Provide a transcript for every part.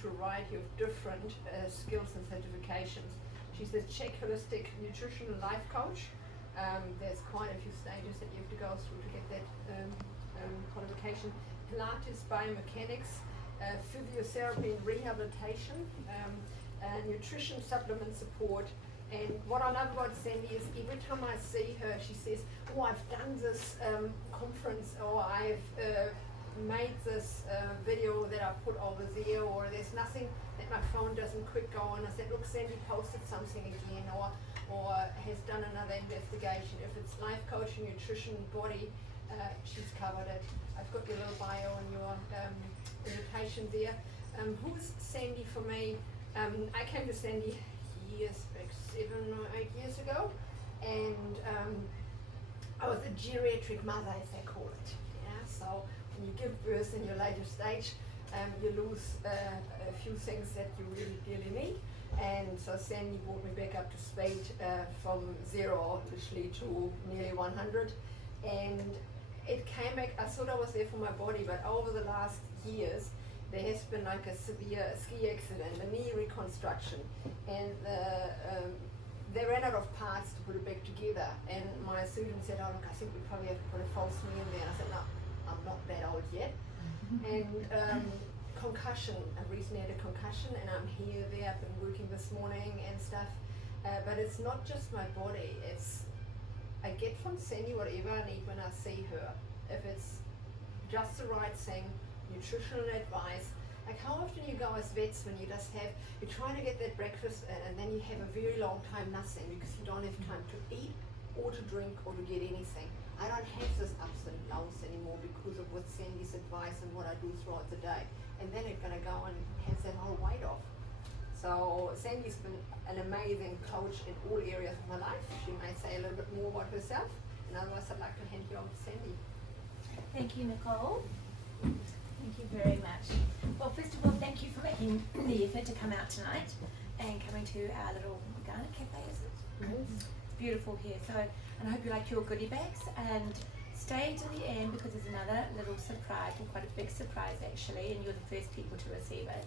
through a variety of different skills and certifications. She's a Czech holistic nutrition and life coach. There's quite a few stages that you have to go through to get that qualification. Pilates, biomechanics, physiotherapy and rehabilitation, nutrition supplement support. And what I love about Sandy is every time I see her, she says, oh, I've done this conference, or I've made this video that I put over there, or there's nothing that my phone doesn't quick go on. I said, look, Sandy posted something again, or has done another investigation. If it's life coaching, nutrition, body, she's covered it. I've got your little bio and your invitation there. Who's Sandy for me? I came to Sandy back 7 or 8 years ago, and I was a geriatric mother, as they call it. Yeah, so when you give birth in your later stage, you lose a few things that you really dearly need. And so Sandy brought me back up to speed from 0 literally to nearly 100. And it came back, I thought I was there for my body, but over the last years, there has been like a severe ski accident, a knee reconstruction, and they ran out of parts to put it back together. And my surgeon said, oh look, I think we probably have to put a false knee in there. And I said, no, I'm not that old yet. And concussion, I recently had a concussion, and I'm here, there, I've been working this morning and stuff. But it's not just my body, it's, I get from Sandy whatever I need when I see her. If it's just the right thing, nutritional advice, like how often you go as vets when you just have, you're trying to get that breakfast and then you have a very long time nothing because you don't have time to eat or to drink or to get anything. I don't have this ups and downs anymore because of what Sandy's advice and what I do throughout the day. And then it's gonna go and have that whole weight off. So Sandy's been an amazing coach in all areas of my life. She may say a little bit more about herself, and otherwise I'd like to hand you over to Sandy. Thank you, Nicole. Thank you very much. Well, first of all, thank you for making the effort to come out tonight and coming to our little Ghana cafe, is it? It's beautiful here. So, and I hope you like your goodie bags, and stay to the end because there's another little surprise, and quite a big surprise actually, and you're the first people to receive it.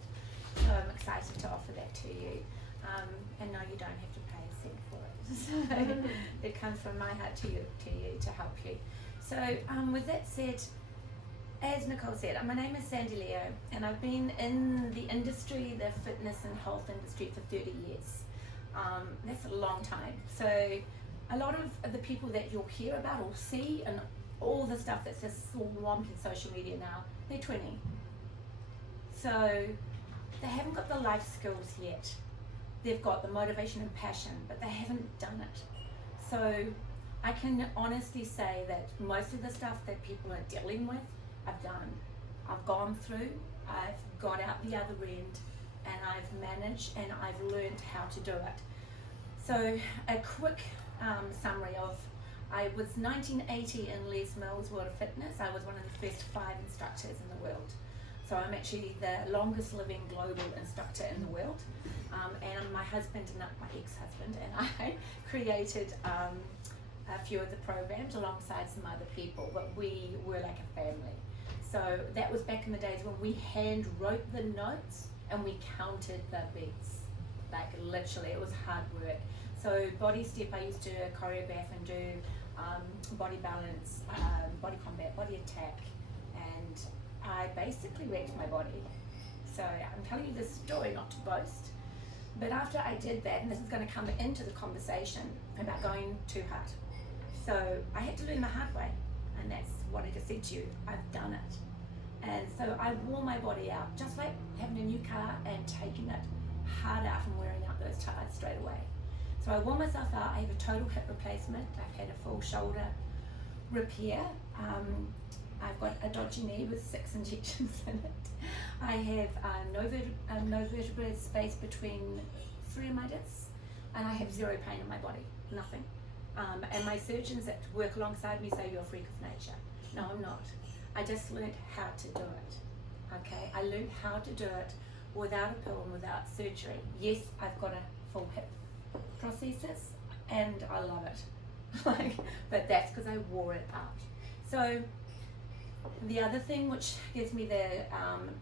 So I'm excited to offer that to you. And no, you don't have to pay a cent for it. So it comes from my heart to you to help you. So with that said, as Nicole said, my name is Sandy Leo, and I've been in the industry, the fitness and health industry, for 30 years. That's a long time. So a lot of the people that you'll hear about or see, and all the stuff that's just swamped in social media now, they're 20. So they haven't got the life skills yet. They've got the motivation and passion, but they haven't done it. So I can honestly say that most of the stuff that people are dealing with, I've done. I've gone through, I've got out the other end, and I've managed and I've learned how to do it. So a quick summary of, I was 1980 in Les Mills World of Fitness. I was one of the first 5 instructors in the world. So I'm actually the longest living global instructor in the world. And my husband, and my ex-husband, and I created a few of the programs alongside some other people, but we were like a family. So that was back in the days when we hand wrote the notes and we counted the beats. Like literally, it was hard work. So Body Step, I used to choreograph and do body balance, body combat, body attack, and I basically wrecked my body. So I'm telling you this story not to boast, but after I did that, and this is going to come into the conversation about going too hard. So I had to learn the hard way, and that's what I just said to you, I've done it. And so I wore my body out, just like having a new car and taking it hard out and wearing out those tires straight away. So I wore myself out. I have a total hip replacement. I've had a full shoulder repair. I've got a dodgy knee with 6 injections in it. I have no vertebral space between 3 of my discs, and I have 0 pain in my body, nothing. And my surgeons that work alongside me say you're a freak of nature. No, I'm not. I just learned how to do it. Okay, I learned how to do it without a pill and without surgery. Yes, I've got a full hip prosthesis, and I love it. But that's because I wore it out. So the other thing which gives me the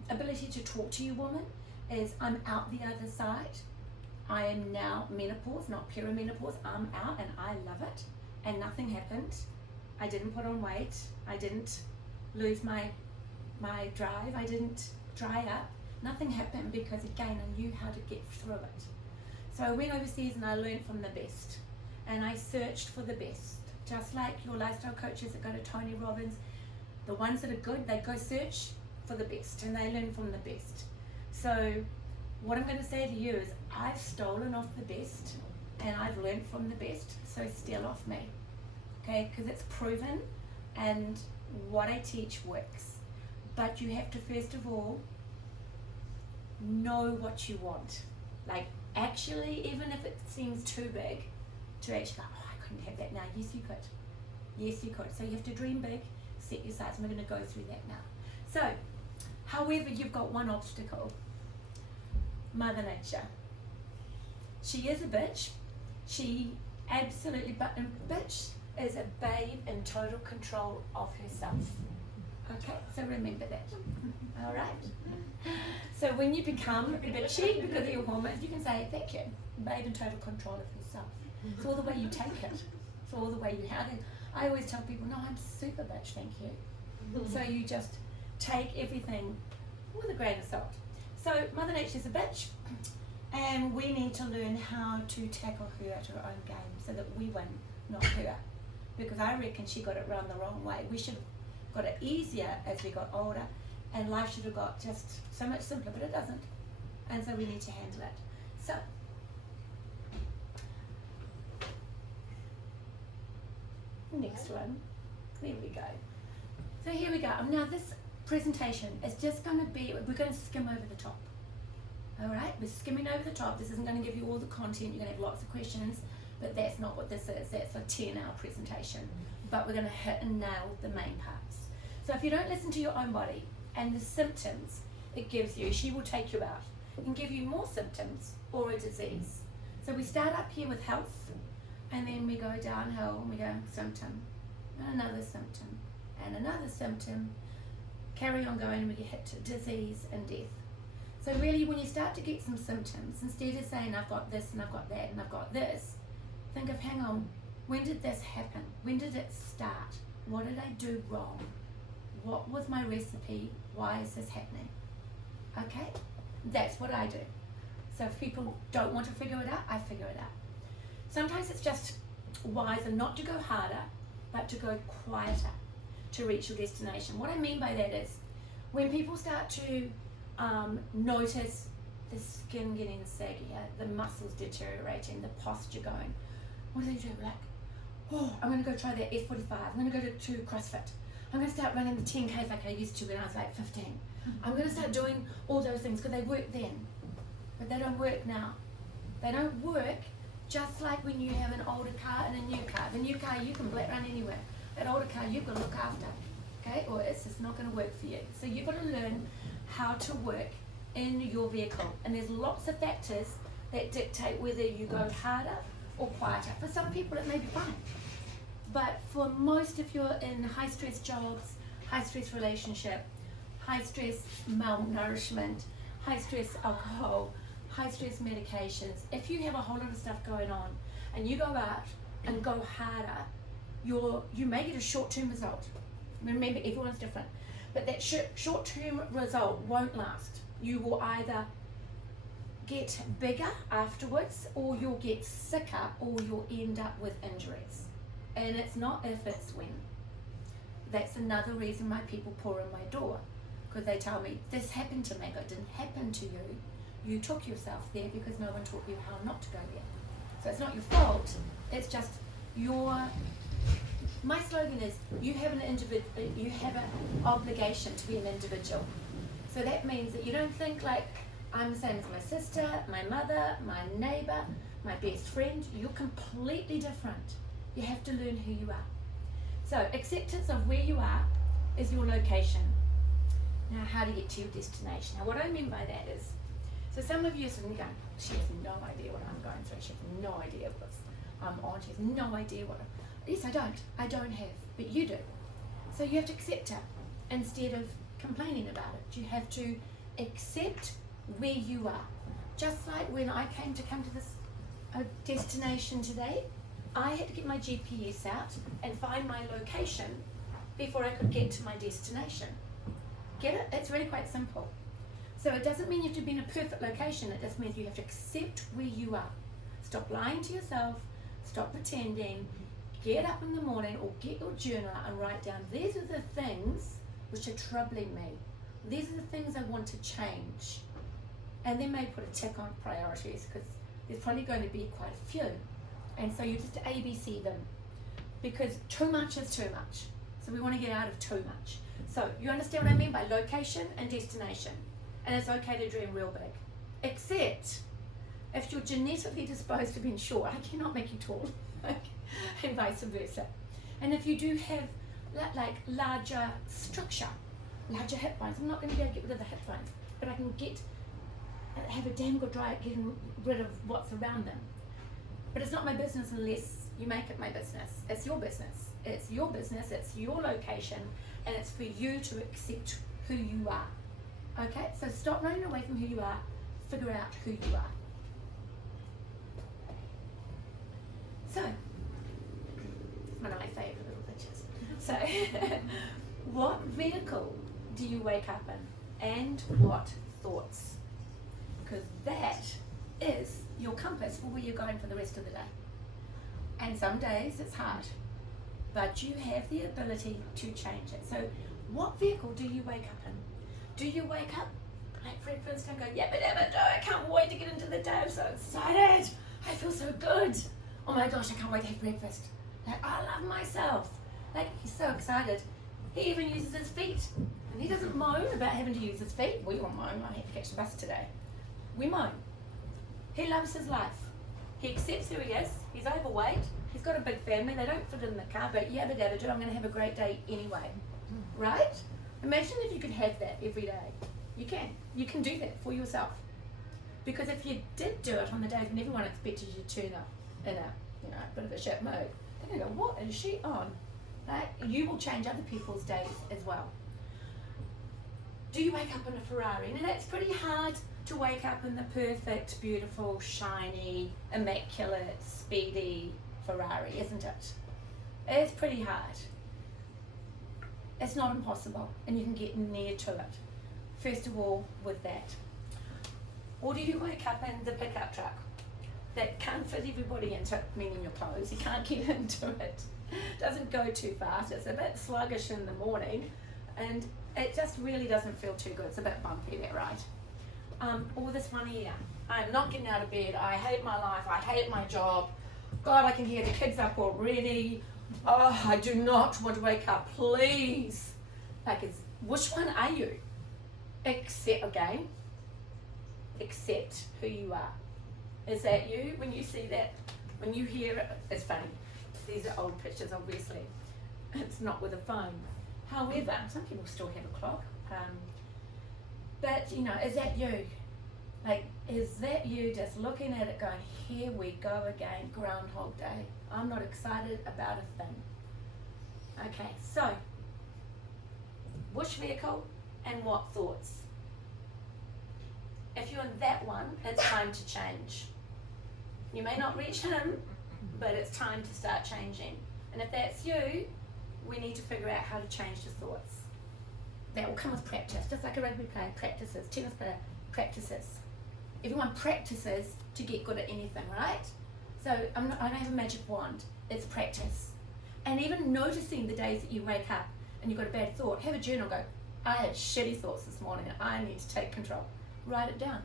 ability to talk to you women is I'm out the other side. I am now menopause, not perimenopause. I'm out and I love it, and nothing happened. I didn't put on weight. I didn't lose my drive. I didn't dry up. Nothing happened because, again, I knew how to get through it. So I went overseas and I learned from the best, and I searched for the best. Just like your lifestyle coaches that go to Tony Robbins, the ones that are good, they go search for the best and they learn from the best. So what I'm going to say to you is I've stolen off the best and I've learned from the best, so steal off me, okay? Because it's proven and what I teach works. But you have to first of all know what you want. Like, actually, even if it seems too big, to actually go, oh, I couldn't have that now. Yes, you could. Yes, you could. So you have to dream big, set your sights, and we're going to go through that now. So, however, you've got one obstacle. Mother Nature. She is a bitch. She absolutely, but a bitch is a babe in total control of herself. Okay, so remember that. All right. So when you become bitchy because of your hormones, you can say, thank you, babe in total control of yourself. It's all the way you take it. It's all the way you have it. I always tell people, no, I'm super bitch, thank you. So you just take everything with a grain of salt. So Mother Nature's a bitch, and we need to learn how to tackle her at her own game so that we win, not her. Because I reckon she got it run the wrong way. We should have got it easier as we got older, and life should have got just so much simpler, but it doesn't. And so we need to handle it. So, next one. There we go. So here we go. Now this presentation is just going to be, we're going to skim over the top. All right, we're skimming over the top. This isn't going to give you all the content. You're going to have lots of questions, but that's not what this is. That's a 10-hour presentation. But we're going to hit and nail the main parts. So if you don't listen to your own body and the symptoms it gives you, she will take you out and give you more symptoms or a disease. So we start up here with health, and then we go downhill and we go symptom, and another symptom, and another symptom, carry on going, and we get hit to disease and death. So really, when you start to get some symptoms, instead of saying I've got this and I've got that and I've got this, think of, hang on, when did this happen? When did it start? What did I do wrong? What was my recipe? Why is this happening? Okay, that's what I do. So if people don't want to figure it out, I figure it out. Sometimes it's just wiser not to go harder, but to go quieter to reach your destination. What I mean by that is when people start to notice the skin getting saggier, the muscles deteriorating, the posture going, what do they do? Like, oh, I'm going to go try that F45. I'm going to go to CrossFit. I'm going to start running the 10K like I used to when I was like 15. I'm going to start doing all those things because they worked then, but they don't work now. They don't work just like when you have an older car and a new car. The new car you can black run anywhere. That older car you've got to look after, okay? Or it's just not going to work for you. So you've got to learn how to work in your vehicle. And there's lots of factors that dictate whether you go harder or quieter. For some people it may be fine. But for most, if you're in high stress jobs, high stress relationship, high stress malnourishment, high stress alcohol, high stress medications, if you have a whole lot of stuff going on and you go out and go harder, you may get a short-term result. Remember, everyone's different. But that short-term result won't last. You will either get bigger afterwards, or you'll get sicker, or you'll end up with injuries. And it's not if, it's when. That's another reason why people pour in my door, because they tell me, this happened to me, but it didn't happen to you. You took yourself there because no one taught you how not to go there. So it's not your fault, it's just my slogan is, you have an obligation to be an individual. So that means that you don't think like, I'm the same as my sister, my mother, my neighbor, my best friend. You're completely different. You have to learn who you are. So acceptance of where you are is your location. Now, how to get to your destination. Now, what I mean by that is, so some of you are sitting going, she has no idea what I'm going through. She has no idea what I'm on. She has no idea what yes, I don't have, but you do. So you have to accept it instead of complaining about it. You have to accept where you are. Just like when I come to this destination today, I had to get my GPS out and find my location before I could get to my destination. Get it? It's really quite simple. So it doesn't mean you have to be in a perfect location, it just means you have to accept where you are. Stop lying to yourself, stop pretending, get up in the morning or get your journal and write down, these are the things which are troubling me. These are the things I want to change. And then maybe put a tick on priorities, because there's probably going to be quite a few. And so you just ABC them, because too much is too much. So we want to get out of too much. So you understand what I mean by location and destination. And it's okay to dream real big. Except if you're genetically disposed to being short, I cannot make you tall. And vice versa. And if you do have like larger structure, larger hip bones, I'm not going to be able to get rid of the hip bones, but I can have a damn good try at getting rid of what's around them. But it's not my business unless you make it my business. It's your business. It's your business, it's your location, and it's for you to accept who you are. Okay, so stop running away from who you are, figure out who you are. So, one of my favourite little pictures. So, what vehicle do you wake up in, and what thoughts? Because that is your compass for where you're going for the rest of the day. And some days it's hard, but you have the ability to change it. So, what vehicle do you wake up in? Do you wake up like Fred Flintstone, go, yabba dabba do, I can't wait to get into the day, I'm so excited, I feel so good, oh my gosh, I can't wait to have breakfast, like I love myself, like he's so excited, he even uses his feet, and he doesn't moan about having to use his feet. We all moan, I had to catch the bus today, we moan. He loves his life, he accepts who he is, he's overweight, he's got a big family, they don't fit in the car, but yabba dabba do, I'm going to have a great day anyway, right? Imagine if you could have that every day. You can do that for yourself. Because if you did do it on the days when everyone expected you to turn up in a bit of a shit mood, they're going to go, what is she on? Right? You will change other people's days as well. Do you wake up in a Ferrari? Now that's pretty hard to wake up in the perfect, beautiful, shiny, immaculate, speedy Ferrari, isn't it? It's pretty hard. It's not impossible, and you can get near to it. First of all, with that. Or do you wake up in the pickup truck that can't fit everybody into it, meaning your clothes, you can't get into it. Doesn't go too fast, it's a bit sluggish in the morning, and it just really doesn't feel too good. It's a bit bumpy there, right? Or this one here. I'm not getting out of bed, I hate my life, I hate my job. God, I can hear the kids up already. Oh, I do not want to wake up, please. Like, which one are you? Accept who you are. Is that you? When you see that, when you hear it, it's funny. These are old pictures, obviously. It's not with a phone. However, some people still have a clock. But, is that you? Like, is that you just looking at it going, here we go again, Groundhog Day. I'm not excited about a thing. Okay, so, which vehicle and what thoughts? If you're in that one, it's time to change. You may not reach him, but it's time to start changing. And if that's you, we need to figure out how to change the thoughts. That will come with practice, just like a rugby player practices, tennis player practices. Everyone practices to get good at anything, right? So I don't have a magic wand, it's practice. And even noticing the days that you wake up and you've got a bad thought, have a journal, go, I had shitty thoughts this morning, I need to take control. Write it down.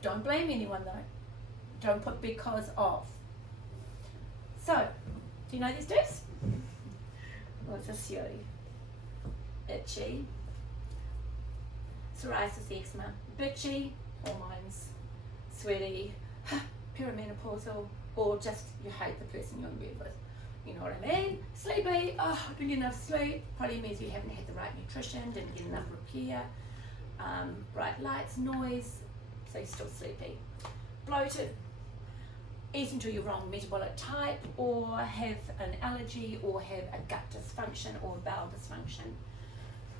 Don't blame anyone though. Don't put because of. So, do you know these days? What's a theory? Itchy, psoriasis, eczema, bitchy, hormones, sweaty, perimenopausal, or just you hate the person you're in bed with. You know what I mean? Sleepy, oh, I didn't get enough sleep. Probably means you haven't had the right nutrition, didn't get enough repair, bright lights, noise, so you're still sleepy. Bloated, eating to your wrong metabolic type, or have an allergy, or have a gut dysfunction, or bowel dysfunction.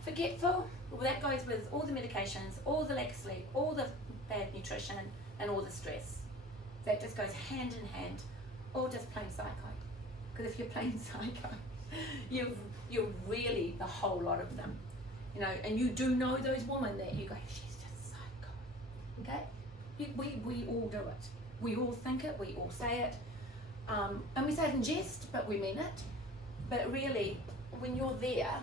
Forgetful, well that goes with all the medications, all the lack of sleep, all the bad nutrition, and all the stress. That just goes hand in hand, or just plain psycho. Because if you're plain psycho, you're really the whole lot of them, you know. And you do know those women that you go, she's just psycho. Okay, we all do it. We all think it. We all say it, and we say it in jest, but we mean it. But really, when you're there,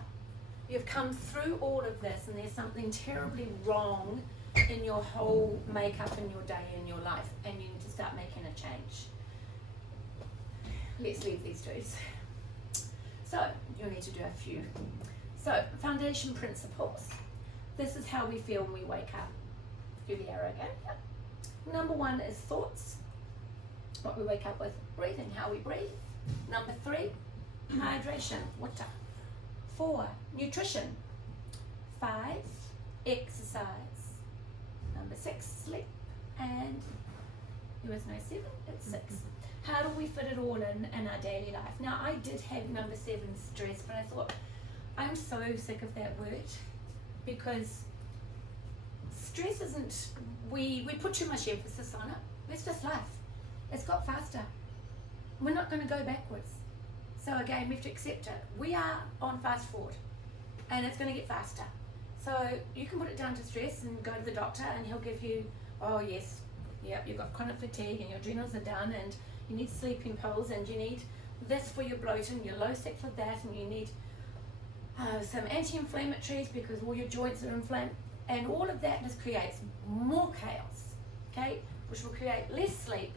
you've come through all of this, and there's something terribly wrong in your whole makeup, in your day, in your life, and you need to start making a change. Let's leave these twos. So you'll need to do a few. So foundation principles. This is how we feel when we wake up. Do the arrow again. Yep. Number 1 is thoughts. What we wake up with. Breathing, how we breathe. Number 3, hydration, water. 4, nutrition. 5, exercise. Number 6, sleep. And there was no 7, it's 6. How do we fit it all in our daily life? Now, I did have number 7, stress, but I thought, I'm so sick of that word, because stress isn't, we put too much emphasis on it. It's just life. It's got faster. We're not going to go backwards. So again, we have to accept it. We are on fast forward, and it's going to get faster. So you can put it down to stress and go to the doctor, and he'll give you, oh yes, yep, you've got chronic fatigue and your adrenals are done, and you need sleeping pills, and you need this for your bloating, your low sec for that, and you need some anti-inflammatories because all your joints are inflamed, and all of that just creates more chaos, okay, which will create less sleep,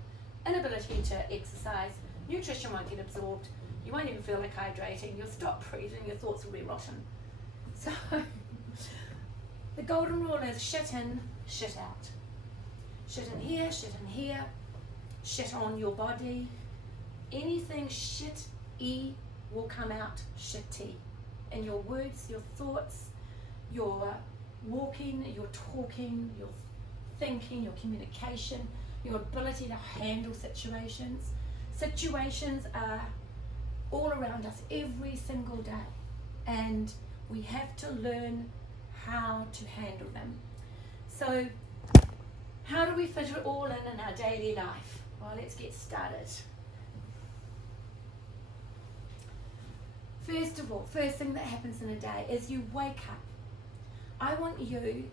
inability to exercise, nutrition won't get absorbed, you won't even feel like hydrating, you'll stop breathing, your thoughts will be rotten. So the golden rule is shit in, shit out. Shit in here, shit on your body. Anything shit-y will come out shitty. In your words, your thoughts, your walking, your talking, your thinking, your communication, your ability to handle situations. Situations are all around us every single day, and we have to learn how to handle them. So how do we fit it all in our daily life? Well, let's get started. First of all, first thing that happens in a day is you wake up. I want you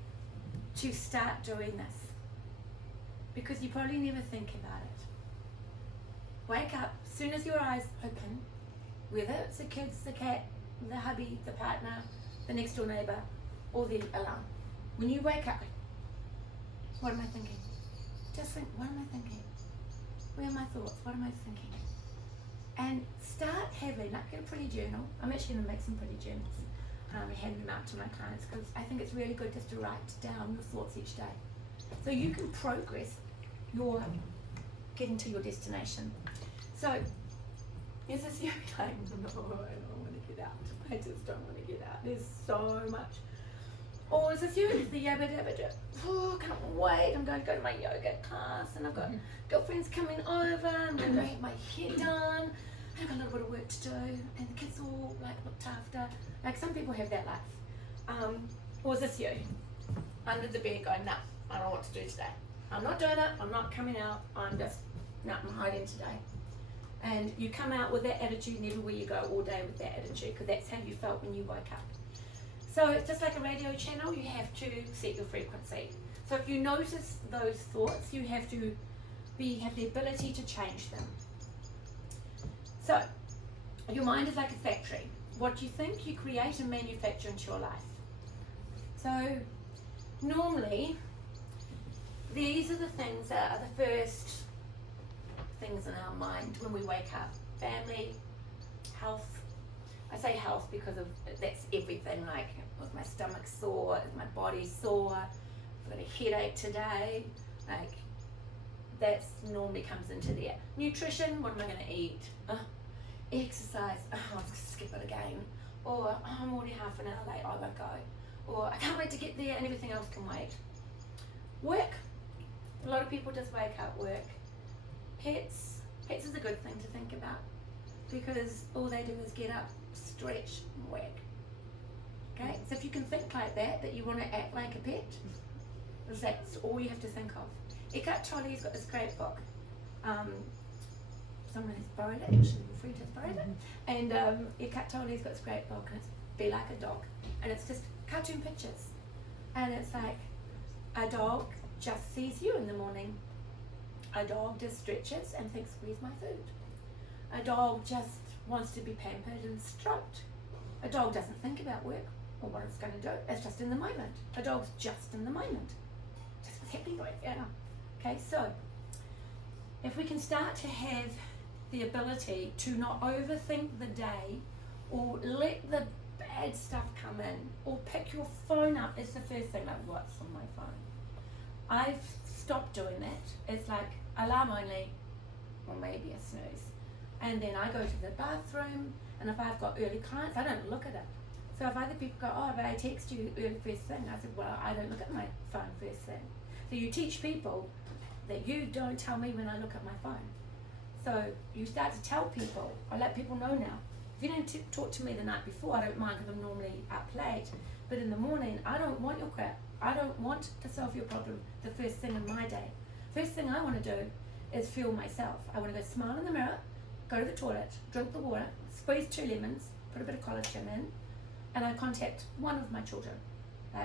to start doing this, because you probably never think about it. Wake up, as soon as your eyes open, whether it's the kids, the cat, the hubby, the partner, the next door neighbour, or the alarm. When you wake up, what am I thinking? Just think, what am I thinking? Where are my thoughts? What am I thinking? And start having, like, get a pretty journal. I'm actually going to make some pretty journals and hand them out to my clients, because I think it's really good just to write down your thoughts each day, so you can progress your getting to your destination. So, is this you like, no, I don't want to get out. I just don't want to get out. There's so much. Or is this you, the yabba dabba dip? Oh, I can't wait. I'm going to go to my yoga class, and I've got girlfriends coming over. I'm going to get my hair done. I've got a little bit of work to do, and the kids all like looked after. Like, some people have that life. Or is this you, under the bed going, no, I don't know what to do today. I'm not doing it. I'm not coming out. I'm hiding today. And you come out with that attitude, and everywhere you go all day with that attitude, because that's how you felt when you woke up. So it's just like a radio channel, you have to set your frequency. So if you notice those thoughts, you have to have the ability to change them. So your mind is like a factory. What you think, you create and manufacture into your life. So normally, these are the things that are the first things in our mind when we wake up. Family, health. I say health because of that's everything, like, was my stomach sore, is my body sore, I've got a headache today, like, that normally comes into there. Nutrition, what am I going to eat? Exercise, I'll skip it again. Or, I'm already half an hour late, I won't go. Or, I can't wait to get there, and everything else can wait. Work, a lot of people just wake up, work. Pets is a good thing to think about, because all they do is get up, stretch, and work. Okay, so if you can think like that you want to act like a pet, That's all you have to think of. Eckhart Tolle's got this great book. Someone has borrowed it, actually, a friend has borrowed it. And Eckhart Tolle's got this great book, and it's Be Like a Dog. And it's just cartoon pictures. And it's like, a dog just sees you in the morning. A dog just stretches and thinks, where's my food? A dog just wants to be pampered and stroked. A dog doesn't think about work or what it's going to do. It's just in the moment. A dog's just in the moment. Just what's happening right now. Okay, so if we can start to have the ability to not overthink the day or let the bad stuff come in or pick your phone up is the first thing, like what's on my phone. I've stopped doing that. It's like alarm only or maybe a snooze. And then I go to the bathroom, and if I've got early clients, I don't look at it. So if other people go, oh, but I text you early first thing, I said, well, I don't look at my phone first thing. So you teach people that you don't tell me when I look at my phone. So you start to tell people, I let people know now. If you don't talk to me the night before, I don't mind because I'm normally up late. But in the morning, I don't want your crap. I don't want to solve your problem the first thing in my day. First thing I want to do is fuel myself. I want to go smile in the mirror, go to the toilet, drink the water, squeeze 2 lemons, put a bit of collagen in, and I contact one of my children,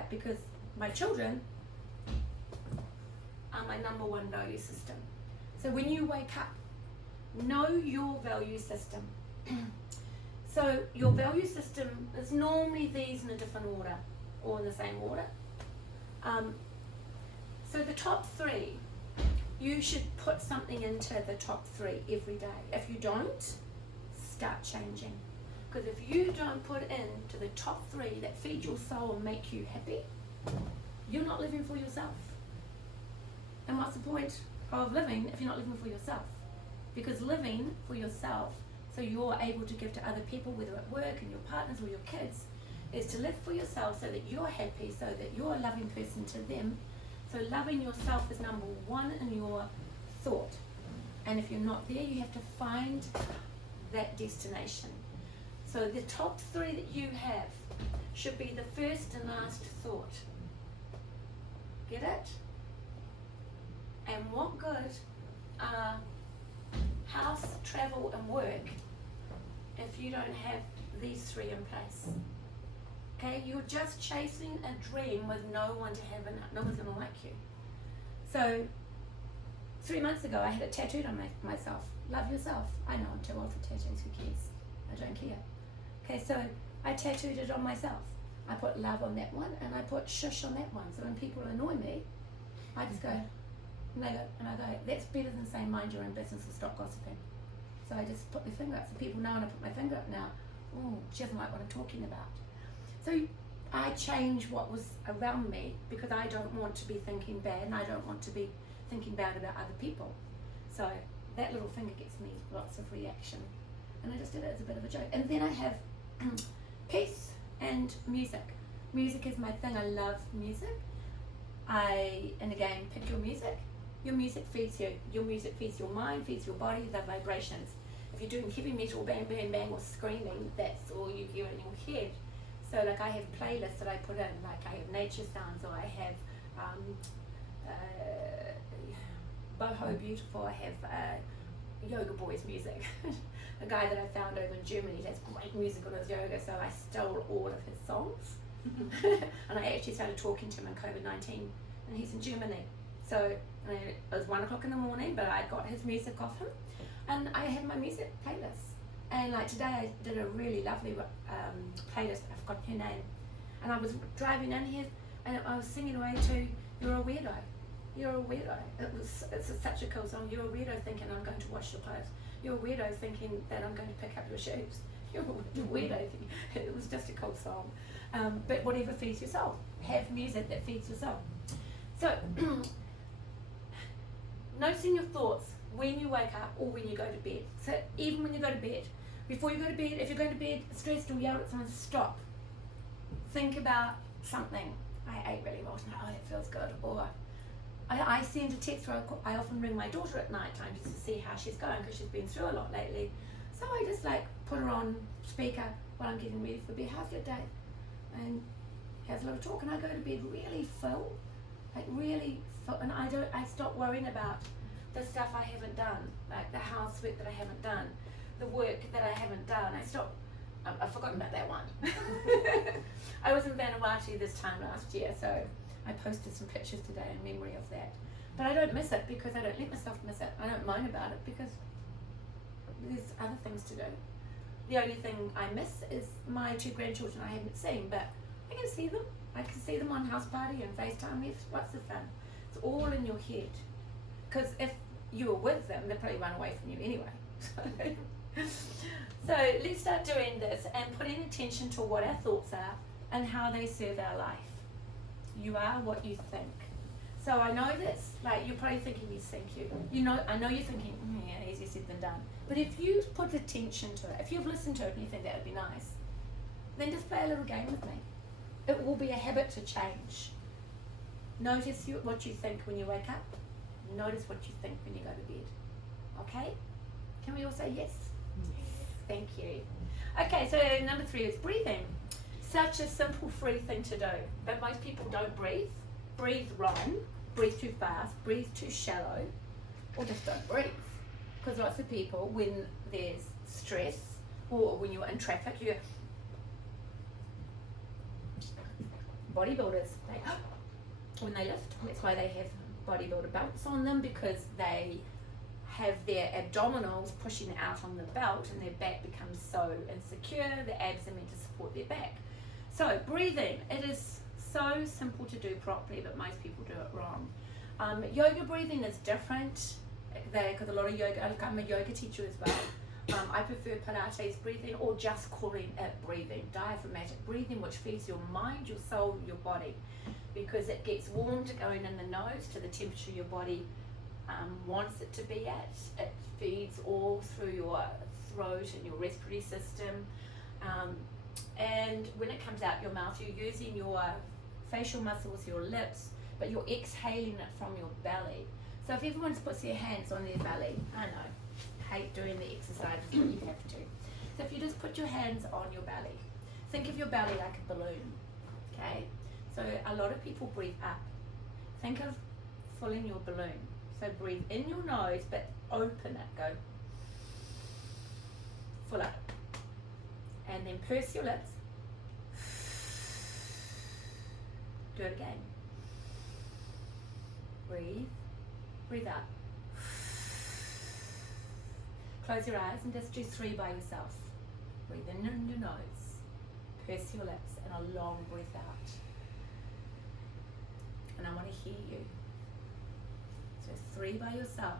because my children are my number one value system. So when you wake up, know your value system. So your value system is normally these in a different order or in the same order. So the top 3, you should put something into the top 3 every day. If you don't, start changing. Because if you don't put into the top 3 that feed your soul and make you happy, you're not living for yourself. And what's the point of living if you're not living for yourself? Because living for yourself, so you're able to give to other people, whether at work and your partners or your kids, is to live for yourself so that you're happy, so that you're a loving person to them. So loving yourself is number 1 in your thought. And if you're not there, you have to find that destination. So the top 3 that you have should be the first and last thought. Get it? And what good are house, travel and work if you don't have these 3 in place? Okay, you're just chasing a dream with no one to have in it. No one's going to like you. So 3 months ago I had it tattooed on myself. Love yourself. I know I'm too old for tattoos, who cares? I don't care. Okay, so I tattooed it on myself. I put love on that one and I put shush on that one. So when people annoy me, I just go, and I go, that's better than saying mind your own business or stop gossiping. So I just put my finger up. So people know when I put my finger up now, oh, she doesn't like what I'm talking about. So I change what was around me because I don't want to be thinking bad and I don't want to be thinking bad about other people. So that little finger gets me lots of reaction. And I just did it as a bit of a joke. And then I have peace and music. Music is my thing. I love music. And again, pick your music. Your music feeds you. Your music feeds your mind, feeds your body, the vibrations. If you're doing heavy metal, bang, bang, bang, or screaming, that's all you hear in your head. So like I have playlists that I put in, like I have nature sounds, or I have Boho Beautiful, I have Yoga Boys music. A guy that I found over in Germany has great music on his yoga, so I stole all of his songs. And I actually started talking to him in COVID-19, and he's in Germany. So it was 1 o'clock in the morning, but I got his music off him, and I had my music playlist. And like today I did a really lovely playlist, I've forgotten her name, and I was driving in here and I was singing away to You're a Weirdo, You're a Weirdo. It's such a cool song. You're a weirdo thinking I'm going to wash your clothes. You're a weirdo thinking that I'm going to pick up your shoes. You're a weirdo thinking. It was just a cool song. But whatever feeds your soul. Have music that feeds your soul. So noticing your thoughts when you wake up or when you go to bed. So even when you go to bed, before you go to bed, if you're going to bed stressed or yelled at someone, stop. Think about something. I ate really well tonight. Oh, that feels good. Or I send a text, or I often ring my daughter at night time just to see how she's going because she's been through a lot lately. So I just like put her on speaker while I'm getting ready for bed. How's your day? And have a little talk, and I go to bed really full. Like really, and I stop worrying about the stuff I haven't done, like the housework that I haven't done, the work that I haven't done. I've forgotten about that one. I was in Vanuatu this time last year, so I posted some pictures today in memory of that. But I don't miss it because I don't let myself miss it. I don't moan about it because there's other things to do. The only thing I miss is my 2 grandchildren I haven't seen, but I can see them. I can see them on House Party and FaceTime. What's the fun? It's all in your head. Because if you were with them, they'd probably run away from you anyway. So let's start doing this and putting attention to what our thoughts are and how they serve our life. You are what you think. So I know this, like you're probably thinking, yes, thank you. I know you're thinking, yeah, easier said than done. But if you put attention to it, if you've listened to it and you think that would be nice, then just play a little game with me. It will be a habit to change. Notice what you think when you wake up. Notice what you think when you go to bed. Okay? Can we all say yes? Thank you. Okay, so number 3 is breathing. Such a simple, free thing to do, but most people don't breathe. Breathe wrong, breathe too fast, breathe too shallow, or just don't breathe. Because lots of people, when there's stress, or when you're in traffic, bodybuilders, when they lift, that's why they have bodybuilder belts on them, because they have their abdominals pushing out on the belt and their back becomes so insecure. The abs are meant to support their back. So breathing, it is so simple to do properly, but most people do it wrong. Yoga breathing is different, because a lot of yoga, I'm a yoga teacher as well. I prefer Pilates breathing, or just calling it breathing, diaphragmatic breathing, which feeds your mind, your soul, your body, because it gets warm to going in the nose to the temperature your body wants it to be at. It feeds all through your throat and your respiratory system, and when it comes out your mouth, you're using your facial muscles, your lips, but you're exhaling it from your belly. So if everyone puts their hands on their belly, I know, hate doing the exercises, but you have to. So if you just put your hands on your belly, think of your belly like a balloon, okay? So a lot of people breathe up. Think of filling your balloon. So breathe in your nose, but open it, go full up. And then purse your lips. Do it again. Breathe, breathe up. Close your eyes and just do 3 by yourself. Breathe in your nose, purse your lips, and a long breath out. And I want to hear you. So 3 by yourself.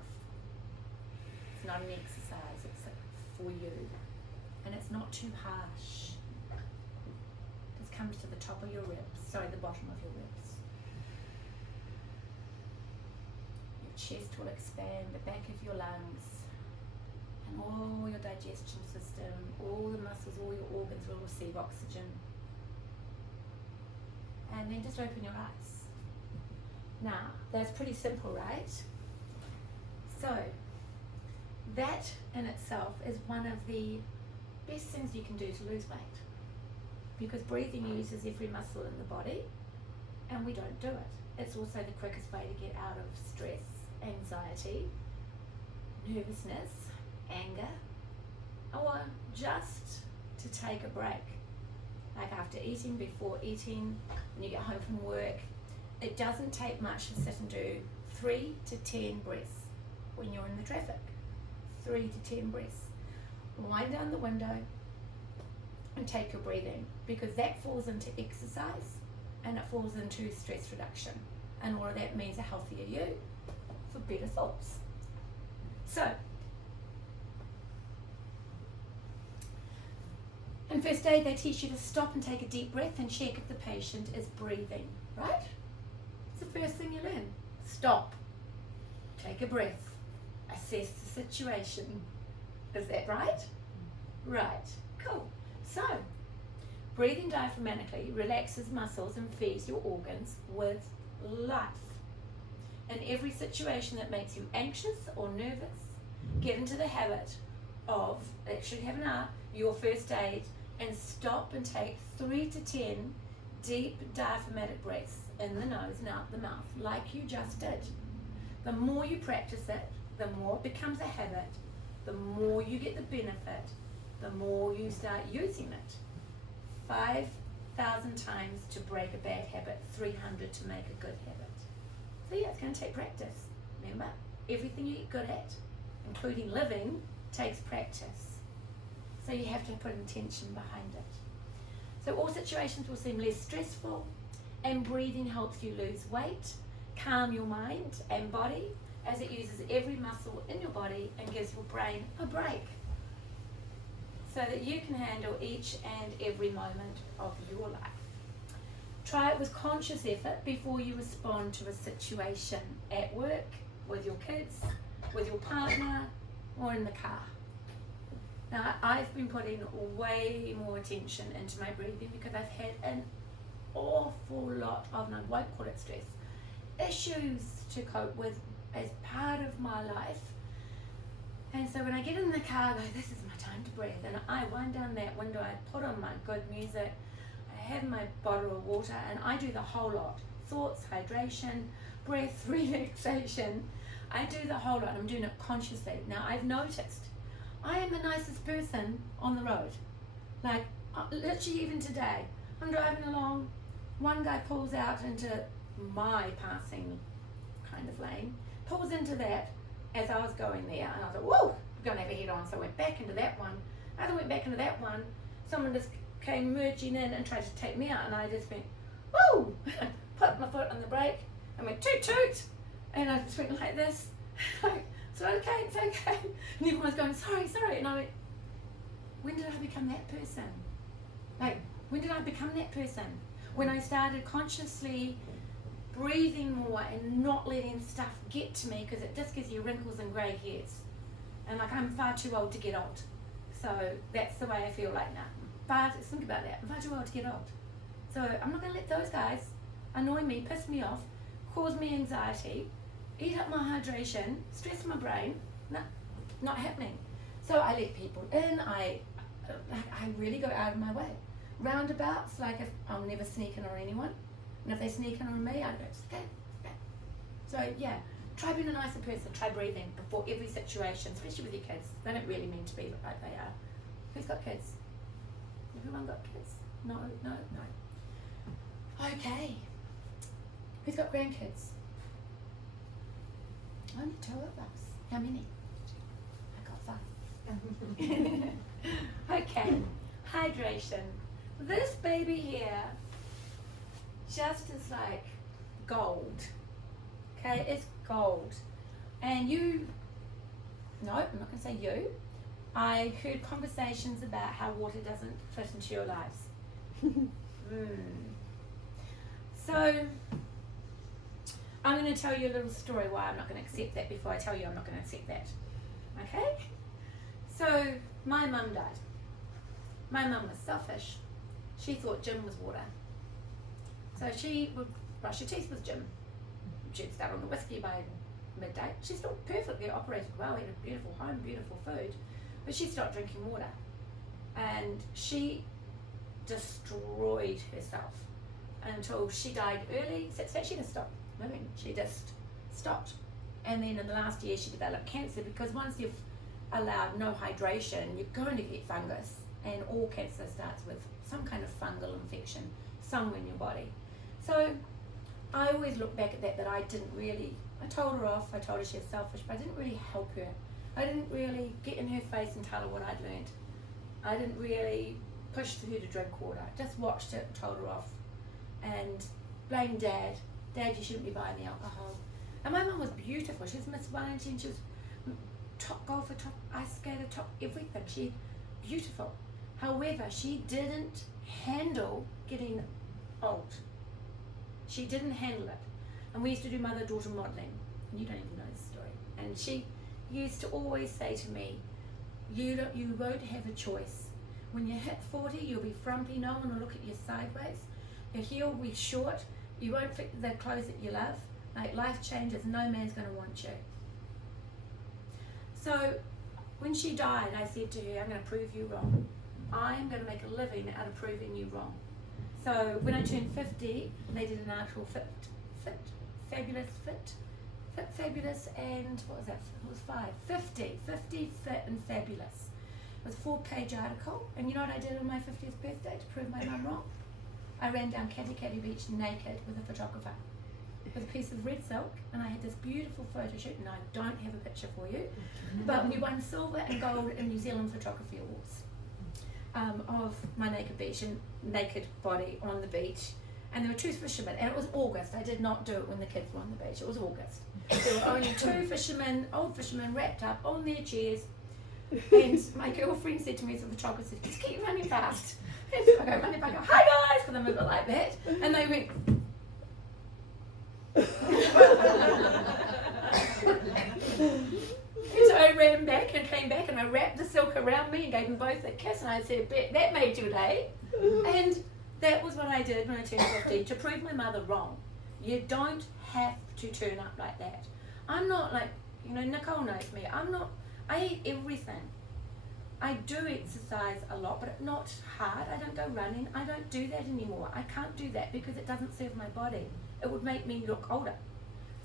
It's not an exercise, it's for you. And it's not too harsh. Just comes to the top of your ribs, sorry, the bottom of your ribs. Your chest will expand, the back of your lungs, and all your digestion system, all the muscles, all your organs will receive oxygen. And then just open your eyes. Now, that's pretty simple, right? So, that in itself is one of the best things you can do to lose weight, because breathing uses every muscle in the body and we don't do it. It's also the quickest way to get out of stress, anxiety, nervousness, anger, or just to take a break. Like after eating, before eating, when you get home from work, it doesn't take much to sit and do 3 to 10 breaths when you're in the traffic. 3 to 10 breaths. Wind down the window and take your breathing, because that falls into exercise and it falls into stress reduction, and all of that means a healthier you for better thoughts. So in first aid they teach you to stop and take a deep breath and check if the patient is breathing, right? It's the first thing you learn. Stop, take a breath, assess the situation. Is that right? Right, cool. So, breathing diaphragmatically relaxes muscles and feeds your organs with life. In every situation that makes you anxious or nervous, get into the habit of, it should have an R, your first aid, and stop and take 3 to 10 deep diaphragmatic breaths. in the nose and out the mouth, like you just did. The more you practice it, the more it becomes a habit, the more you get the benefit, the more you start using it. 5,000 times to break a bad habit, 300 to make a good habit. So yeah, it's going to take practice. Remember, everything you get good at, including living, takes practice. So you have to put intention behind it. So all situations will seem less stressful, and breathing helps you lose weight, calm your mind and body, as it uses every muscle in your body and gives your brain a break, so that you can handle each and every moment of your life. Try it with conscious effort before you respond to a situation at work, with your kids, with your partner, or in the car. Now, I've been putting way more attention into my breathing because I've had an awful lot of, and I won't call it stress, issues to cope with as part of my life. And so when I get in the car, I go, this is my time to breathe. And I wind down that window, I put on my good music, I have my bottle of water, and I do the whole lot. Thoughts, hydration, breath, relaxation. I do the whole lot. I'm doing it consciously. Now, I've noticed I am the nicest person on the road. Like, literally even today, I'm driving along, one guy pulls out into my passing kind of lane, pulls into that as I was going there, and I was like, whoa, we're going to have a head on. So I went back into that one. As I went back into that one, someone just came merging in and tried to take me out, and I just went, whoa, put my foot on the brake, and went toot toot, and I just went like this, like, it's okay, it's okay. And everyone's going, sorry, sorry. And I went, when did I become that person? Like, when did I become that person? When I started consciously breathing more and not letting stuff get to me, because it just gives you wrinkles and grey hairs. And like, I'm far too old to get old. So that's the way I feel like now. Think about that, I'm far too old to get old. So I'm not going to let those guys annoy me, piss me off, cause me anxiety, eat up my hydration, stress my brain. No, not happening. So I let people in. I really go out of my way. Roundabouts, like, if I'll never sneak in on anyone, and if they sneak in on me, I go, it's okay, it's okay. So yeah, try being a nicer person. Try breathing before every situation, especially with your kids. They don't really mean to be, but like they are. Who's got kids? Everyone got kids? No, no, no. Okay. Who's got grandkids? Only 2 of us. How many? I got 5. Okay, hydration. This baby here just is like gold. Okay, it's gold. And you, no, I'm not going to say you. I heard conversations about how water doesn't fit into your lives. So, I'm going to tell you a little story why I'm not going to accept that before I tell you I'm not going to accept that. Okay? So, my mum died. My mum was selfish. She thought gym was water. So she would brush her teeth with gym. She'd start on the whiskey by midday. She still perfectly operated well, had a beautiful home, beautiful food, but she stopped drinking water. And she destroyed herself until she died early. So she didn't stop living, she just stopped. And then in the last year she developed cancer, because once you've allowed no hydration, you're going to get fungus, and all cancer starts with some kind of fungal infection somewhere in your body. So I always look back at that I didn't really, I told her off, I told her she was selfish, but I didn't really help her. I didn't really get in her face and tell her what I'd learned. I didn't really push her to drink water. I just watched it and told her off. And blamed Dad. Dad, you shouldn't be buying the alcohol. And my mum was beautiful. She was Miss Wellington, she was top golfer, top ice skater, top everything. She beautiful. However, she didn't handle getting old. She didn't handle it. And we used to do mother-daughter modelling. You don't even know this story. And she used to always say to me, you won't have a choice. When you hit 40, you'll be frumpy. No one will look at you sideways. Your heel will be short. You won't fit the clothes that you love. Like, life changes. No man's going to want you. So when she died, I said to her, I'm going to prove you wrong. I'm going to make a living out of proving you wrong. So when I turned 50, they did an article, Fabulous, and what was that? It was 50 fit and fabulous. It was a 4-page article, and you know what I did on my 50th birthday to prove my mum wrong? I ran down Katikati Beach naked with a photographer, with a piece of red silk, and I had this beautiful photo shoot, and I don't have a picture for you, but we won silver and gold in New Zealand Photography Awards of my naked body on the beach. And there were 2 fishermen, and it was August. I did not do it when the kids were on the beach. It was August. There were only 2 fishermen, old fishermen, wrapped up on their chairs. And my girlfriend said to me as a photographer, said, just keep running fast. And so I go running back, I go, hi guys, because I'm a bit like that. And they went, and so I ran back and came back, and I wrapped the silk around me and gave them both a kiss, and I said, that made your day. And that was what I did when I turned 50, to prove my mother wrong. You don't have to turn up like that. I'm not like, Nicole knows me. I eat everything. I do exercise a lot, but not hard. I don't go running. I don't do that anymore. I can't do that because it doesn't serve my body. It would make me look older.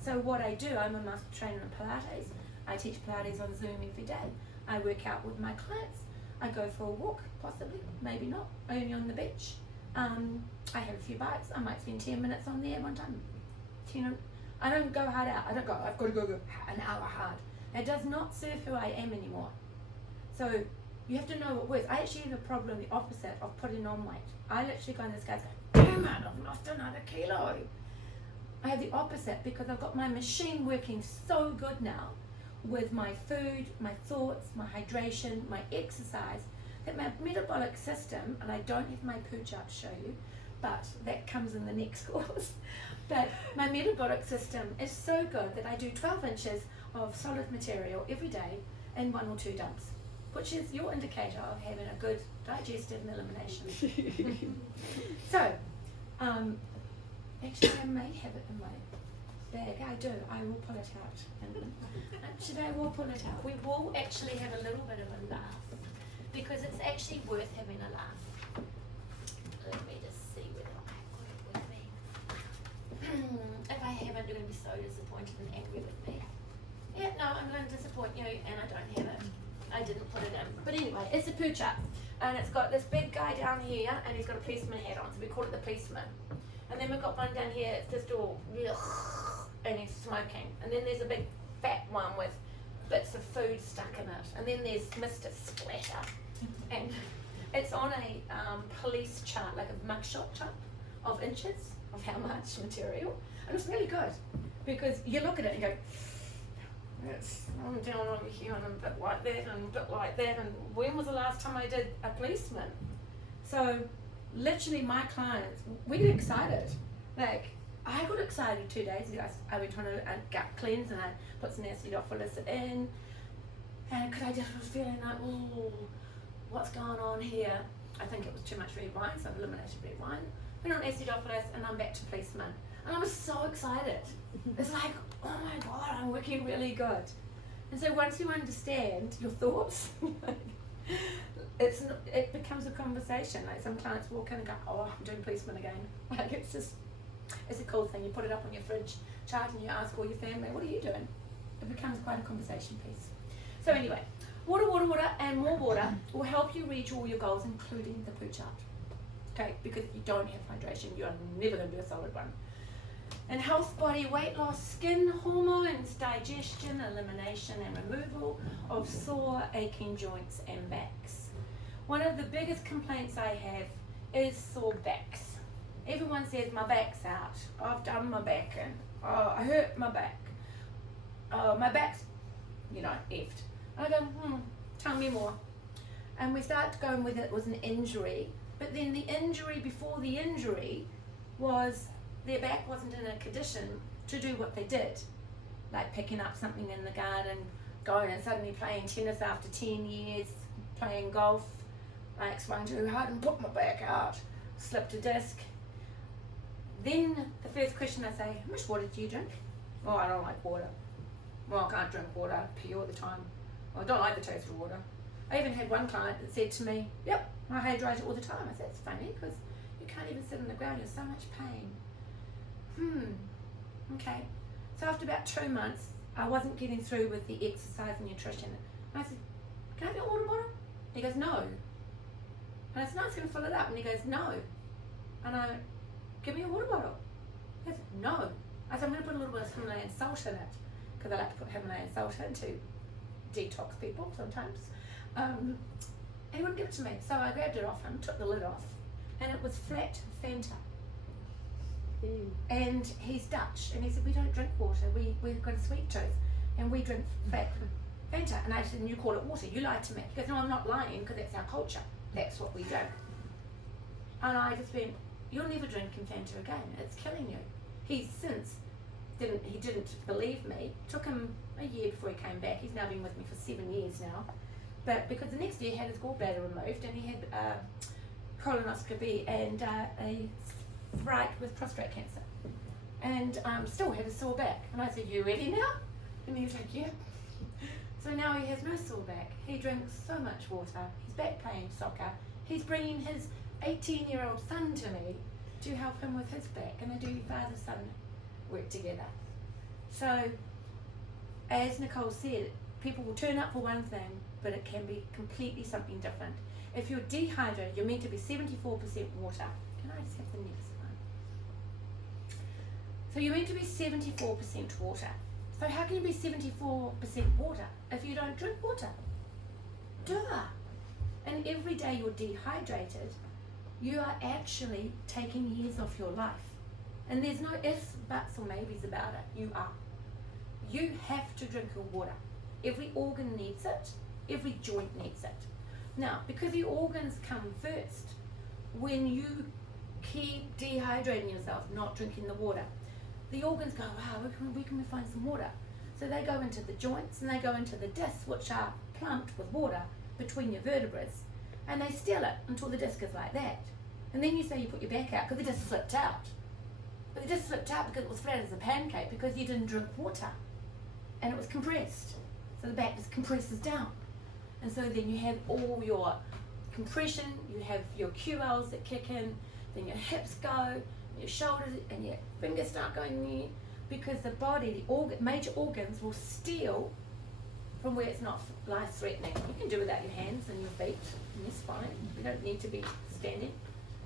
So what I do, I'm a master trainer in Pilates. I teach Pilates on Zoom every day. I work out with my clients. I go for a walk, possibly, maybe not, only on the beach. I have a few bites. I might spend 10 minutes on there one time. I don't go hard out. I don't go, I've got to go an hour hard. It does not serve who I am anymore. So you have to know what works. I actually have a problem, the opposite of putting on weight. I literally go in this guy's go, damn it, I've lost another kilo. I have the opposite because I've got my machine working so good now with my food, my thoughts, my hydration, my exercise, that my metabolic system, and I don't have my poo chart to show you, but that comes in the next course, but my metabolic system is so good that I do 12 inches of solid material every day and 1 or 2 dumps, which is your indicator of having a good digestive and elimination. So, actually I may have it in my bag. I do. I will pull it out. And actually I will pull it out. We will actually have a little bit of a laugh, because it's actually worth having a laugh. Let me just see whether I've got it with me. If I haven't, you're going to be so disappointed and angry with me. Yeah, no, I'm going to disappoint you, and I don't have it. I didn't put it in. But anyway, it's a poo chart, and it's got this big guy down here, and he's got a policeman hat on, so we call it the policeman. And then we've got one down here, it's just all, and he's smoking. And then there's a big fat one with bits of food stuck in it. And then there's Mr. Splatter. And it's on a police chart, like a mugshot chart of inches of how much material. And it's really good, because you look at it and you go, I'm down over here and a bit like that and a bit like that. And when was the last time I did a policeman? So literally my clients, we get excited. Like, I got excited 2 days ago. I went on a gut cleanse and I put some acidophilus in. And because I just was feeling like, oh, what's going on here? I think it was too much red wine, so I've eliminated red wine. Went on acidophilus and I'm back to policeman. And I was so excited. It's like, oh my God, I'm working really good. And so once you understand your thoughts, it becomes a conversation. Like some clients walk in and go, oh, I'm doing policeman again. Like it's a cool thing. You put it up on your fridge chart and you ask all your family, what are you doing? It becomes quite a conversation piece. So anyway, water, and more water will help you reach all your goals, including the poo chart. Okay, because if you don't have hydration, you're never going to be a solid one. And health, body, weight loss, skin, hormones, digestion, elimination and removal of sore, aching joints and backs. One of the biggest complaints I have is sore backs. Everyone says my back's out. I've done my back in. Oh, I hurt my back. Oh, my back's, effed. I go, tell me more. And we start going with it was an injury. But then the injury before the injury was their back wasn't in a condition to do what they did. Like picking up something in the garden, going and suddenly playing tennis after 10 years, playing golf, like swung too hard and put my back out, slipped a disc. Then the first question I say, how much water do you drink? Oh, I don't like water. Well, I can't drink water, pee all the time. Well, I don't like the taste of water. I even had one client that said to me, yep, I hydrate all the time. I said, it's funny because you can't even sit on the ground, you're so much pain. Okay. So after about 2 months, I wasn't getting through with the exercise and nutrition. And I said, can I have your water bottle? He goes, no. And I said, no, it's going to fill it up. And he goes, no. And I went, give me a water bottle. He goes, no. I said, I'm going to put a little bit of Himalayan salt in it, because I like to put Himalayan salt in to detox people sometimes. And he wouldn't give it to me. So I grabbed it off him, took the lid off, and it was flat Fanta. And he's Dutch, and he said, we don't drink water, we've got a sweet tooth, and we drink flat Fanta. And I said, and you call it water, you lied to me. He goes, no, I'm not lying, because that's our culture, that's what we drink. And I just went, you'll never drink Fanta again, it's killing you. He since didn't believe me. Took him a year before he came back. He's now been with me for 7 years now. But because the next year he had his gallbladder removed, and he had colonoscopy and a fright with prostate cancer, and still had a sore back. And I said, you ready now? And he was like, yeah. So now he has no sore back. He drinks so much water. He's back playing soccer. He's bringing his 18-year-old son to me to help him with his back, and they do father-son work together. So, as Nicole said, people will turn up for one thing, but it can be completely something different. If you're dehydrated, you're meant to be 74% water. Can I just have the next one? So you're meant to be 74% water. So how can you be 74% water if you don't drink water? Duh! And every day you're dehydrated, you are actually taking years off your life. And there's no ifs, buts or maybes about it. You are. You have to drink your water. Every organ needs it. Every joint needs it. Now, because the organs come first, when you keep dehydrating yourself, not drinking the water, the organs go, wow, where can we find some water? So they go into the joints and they go into the discs, which are plumped with water between your vertebrae, and they steal it until the disc is like that. And then you say you put your back out because the disc slipped out. But the disc slipped out because it was flat as a pancake because you didn't drink water. And it was compressed. So the back just compresses down. And so then you have all your compression, you have your QLs that kick in, then your hips go, your shoulders and your fingers start going there, because the body, the major organs will steal from where it's not life-threatening. You can do without your hands and your feet and your spine. You don't need to be standing.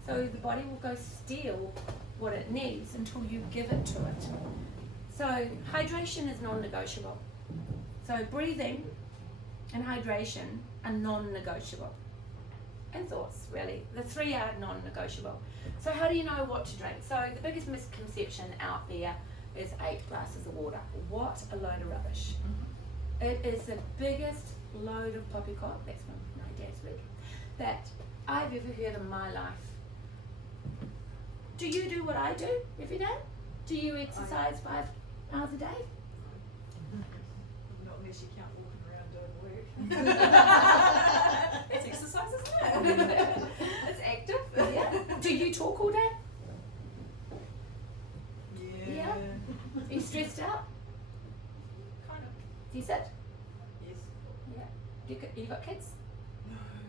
So the body will go steal what it needs until you give it to it. So hydration is non-negotiable. So breathing and hydration are non-negotiable. And thoughts, really. The three are non-negotiable. So how do you know what to drink? So the biggest misconception out there is 8 glasses of water. What a load of rubbish. It is the biggest load of poppycock, that's my dad's word, that I've ever heard in my life. Do you do what I do every day? Do you exercise 5 hours a day? Not unless you count walking around doing work. It's exercise, isn't it? It's active. Yeah. Do you talk all day? Yeah. Are you stressed out? Kind of. Do you sit? Yes. Yeah. You got kids?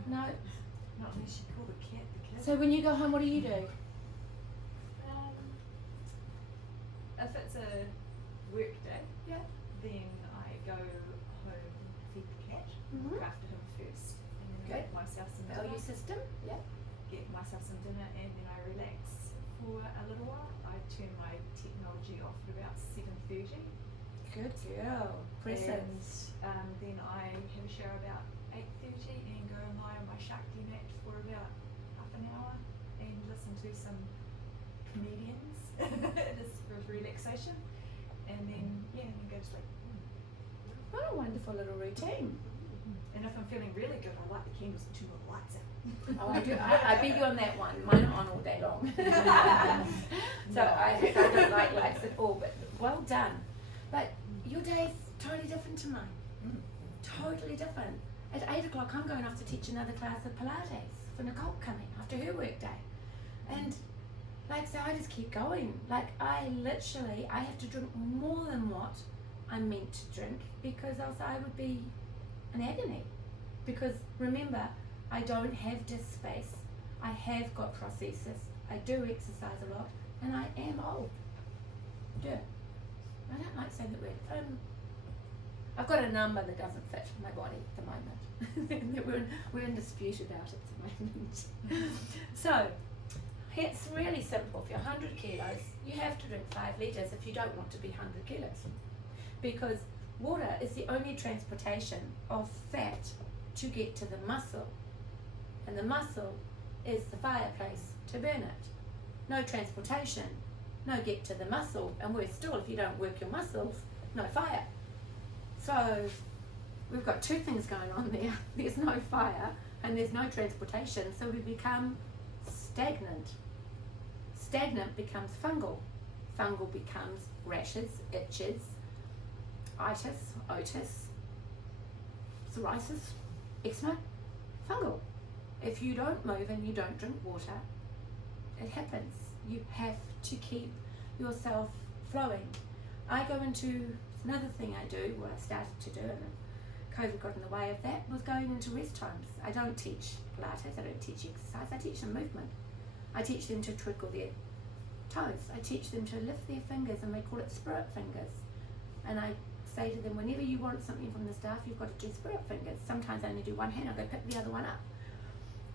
No. Not unless you call the cat the cat. So when you go home, what do you do? If it's a work day, Yeah. then I go home, feed the cat, Mhm. look after him first, and then I Good. get myself some Value dinner. system? Yeah. Get myself some dinner, and then I relax for a little while. I turn my technology off at about 7:30. Good girl. Impressive. And then I have a shower about 8:30 and go and lie on my Shakti mat for about half an hour and listen to some comedians just for relaxation, and then go to sleep. What a wonderful little routine. And if I'm feeling really good, I light the candles and turn all the lights out. Oh, I do. I beat you on that one. Mine are on all day long. So I don't like lights at all, but well done. But your day is totally different to mine. Totally different. At 8 o'clock, I'm going off to teach another class of Pilates for Nicole coming after her work day. And so I just keep going. I have to drink more than what I'm meant to drink, because else I would be in agony. Because remember, I don't have disk space. I have got prosthesis. I do exercise a lot, and I am old. Yeah. I don't like saying that word. I've got a number that doesn't fit my body at the moment. we're in dispute about it at the moment. So, it's really simple. If you're 100 kilos, you have to drink 5 litres if you don't want to be 100 kilos. Because water is the only transportation of fat to get to the muscle. And the muscle is the fireplace to burn it. No transportation, no get to the muscle, and worse still, if you don't work your muscles, no fire. So we've got 2 things going on there. There's no fire and there's no transportation, so we become stagnant. Stagnant becomes fungal. Fungal becomes rashes, itches, itis, otis, psoriasis, eczema, fungal. If you don't move and you don't drink water, it happens. You have to keep yourself flowing. I go into, another thing I do, what I started to do, and COVID got in the way of that, was going into rest times. I don't teach Pilates, I don't teach exercise, I teach them movement. I teach them to twiddle their toes. I teach them to lift their fingers, and they call it spirit fingers. And I say to them, whenever you want something from the staff, you've got to do spirit fingers. Sometimes I only do one hand, I go pick the other one up.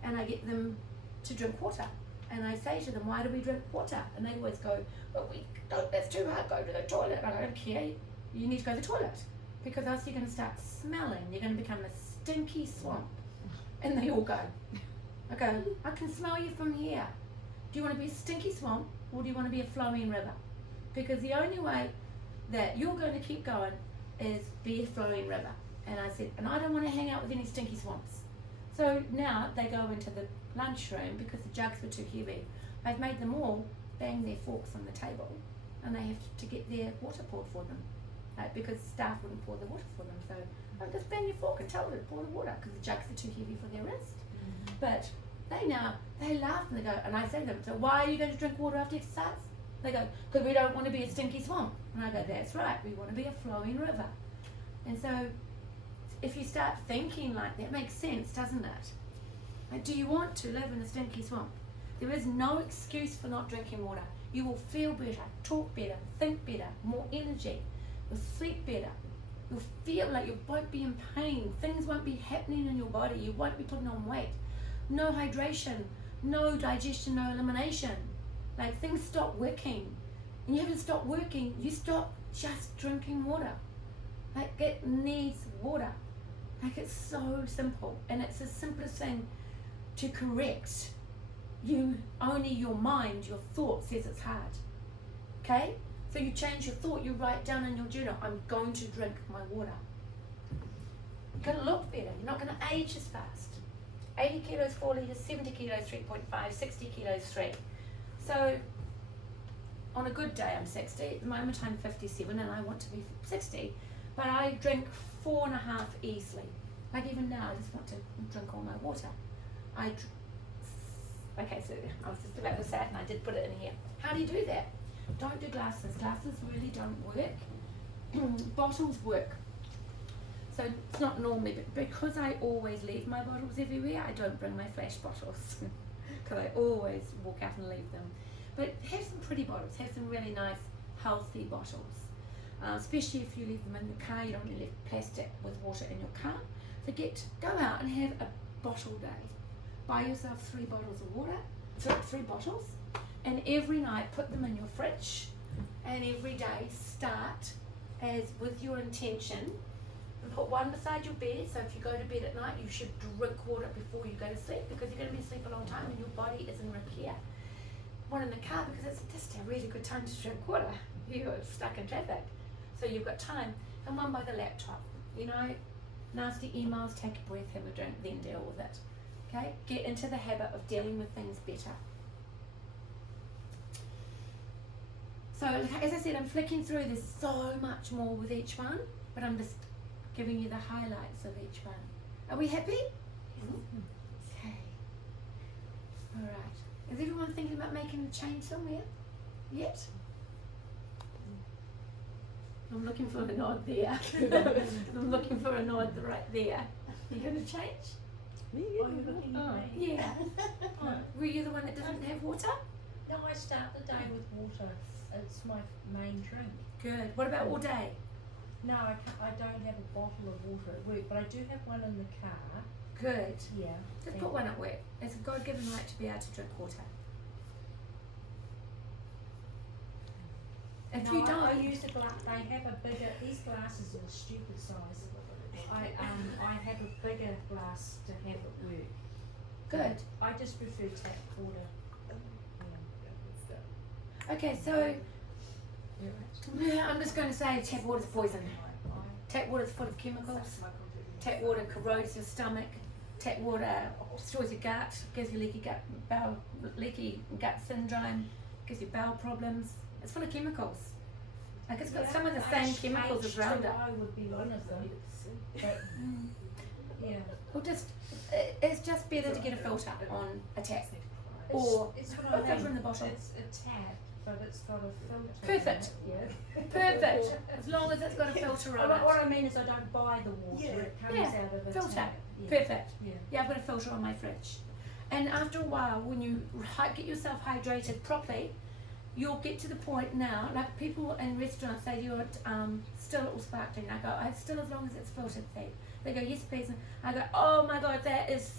And I get them to drink water. And I say to them, why do we drink water? And they always go, well, that's too hard, go to the toilet. And I don't care, you need to go to the toilet. Because else you're going to start smelling, you're going to become a stinky swamp. And they all go. I go, I can smell you from here. Do you want to be a stinky swamp, or do you want to be a flowing river? Because the only way that you're going to keep going is be a flowing river. And I said, and I don't want to hang out with any stinky swamps. So now they go into the lunchroom because the jugs were too heavy. I've made them all bang their forks on the table, and they have to get their water poured for them, because staff wouldn't pour the water for them. So I just bang your fork and tell them to pour the water because the jugs are too heavy for their wrist. But they laugh and they go, and I say to them, so why are you going to drink water after exercise? They go, because we don't want to be a stinky swamp. And I go, that's right, we want to be a flowing river. And so if you start thinking like that, it makes sense, doesn't it? Like, do you want to live in a stinky swamp? There is no excuse for not drinking water. You will feel better, talk better, think better, more energy. You'll sleep better. You'll feel like you won't be in pain. Things won't be happening in your body. You won't be putting on weight. No hydration, no digestion, no elimination. Like, things stop working. And you haven't stopped working, you stop just drinking water. Like, it needs water. Like, it's so simple, and it's the simplest thing to correct. Only your mind, your thought says it's hard. Okay? So you change your thought, you write down in your journal, I'm going to drink my water. You're going to look better, you're not going to age as fast. 80 kilos, 4 litres, 70 kilos, 3.5, 60 kilos, 3. So on a good day, I'm 60. At the moment, I'm 57, and I want to be 60. But I drink 4.5 easily. Like, even now, I just want to drink all my water. Okay, so I was just about to say it, and I did put it in here. How do you do that? Don't do glasses. Glasses really don't work. Bottles work. So it's not normally, but because I always leave my bottles everywhere, I don't bring my flash bottles. Because I always walk out and leave them. But have some pretty bottles. Have some really nice, healthy bottles. Especially if you leave them in the car, you don't want to leave plastic with water in your car. So go out and have a bottle day. Buy yourself 3 bottles of water, 3 bottles, and every night put them in your fridge, and every day start as with your intention, and put one beside your bed. So if you go to bed at night, you should drink water before you go to sleep, because you're going to be asleep a long time and your body is in repair. One in the car, because it's just a really good time to drink water. You're stuck in traffic. So you've got time. And one by the laptop. You know, nasty emails, take a breath, have a drink, then deal with it. Okay? Get into the habit of dealing with things better. So, as I said, I'm flicking through. There's so much more with each one, but I'm just giving you the highlights of each one. Are we happy? Okay. All right. Is everyone thinking about making a change somewhere yet? I'm looking for a nod there. I'm looking for a nod right there. You going to change? Oh, you're looking at me. Yeah. Were you the one that doesn't have water? No, I start the day with water. It's my main drink. Good. What about all day? No, I don't have a bottle of water at work, but I do have one in the car. Good. Yeah. Just put one at work. It's a God-given right to be able to drink water. If No, you don't, I use a glass. They have a bigger. These glasses are a stupid size. I have a bigger glass to have at work. good. I just prefer tap water. Yeah. Okay, so yeah, I'm just going to say tap water's poison. Tap water's full of chemicals. Tap water corrodes your stomach. Tap water destroys your gut, gives you leaky gut syndrome, gives you bowel problems. It's full of chemicals. Like it's got some of the same chemicals as Roundup. I would be one of them. But, yeah. Well, it's just better to get a filter on a tap, or It's a what I filter mean. in the bottle. It's a tap, but it's got a filter. Perfect. Yeah. Perfect. As long as it's got a filter on What it. I mean is I don't buy the water. It comes Yeah. out of a Filter. tap. Yeah. Perfect. Yeah. Yeah, I've got a filter on my fridge. And after a while, when you get yourself hydrated properly, you'll get to the point now, like people in restaurants say, you're still or sparkling. I go, I still as long as it's filtered, please. They go, yes, please. And I go, oh my God, that is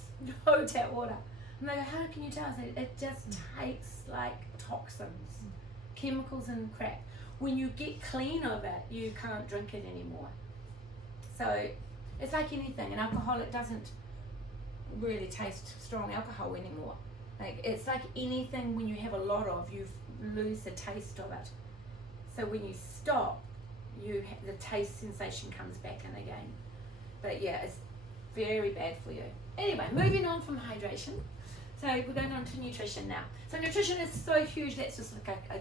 no tap water. And they go, how can you tell? I say, it just tastes like toxins, chemicals and crap. When you get clean of it, you can't drink it anymore. So it's like anything. In alcohol, it doesn't really taste strong alcohol anymore. Like it's like anything. When you have a lot of, you lose the taste of it. So when you stop, the taste sensation comes back in again. But yeah, it's very bad for you. Anyway, moving on from hydration. So we're going on to nutrition now. So nutrition is so huge, that's just like a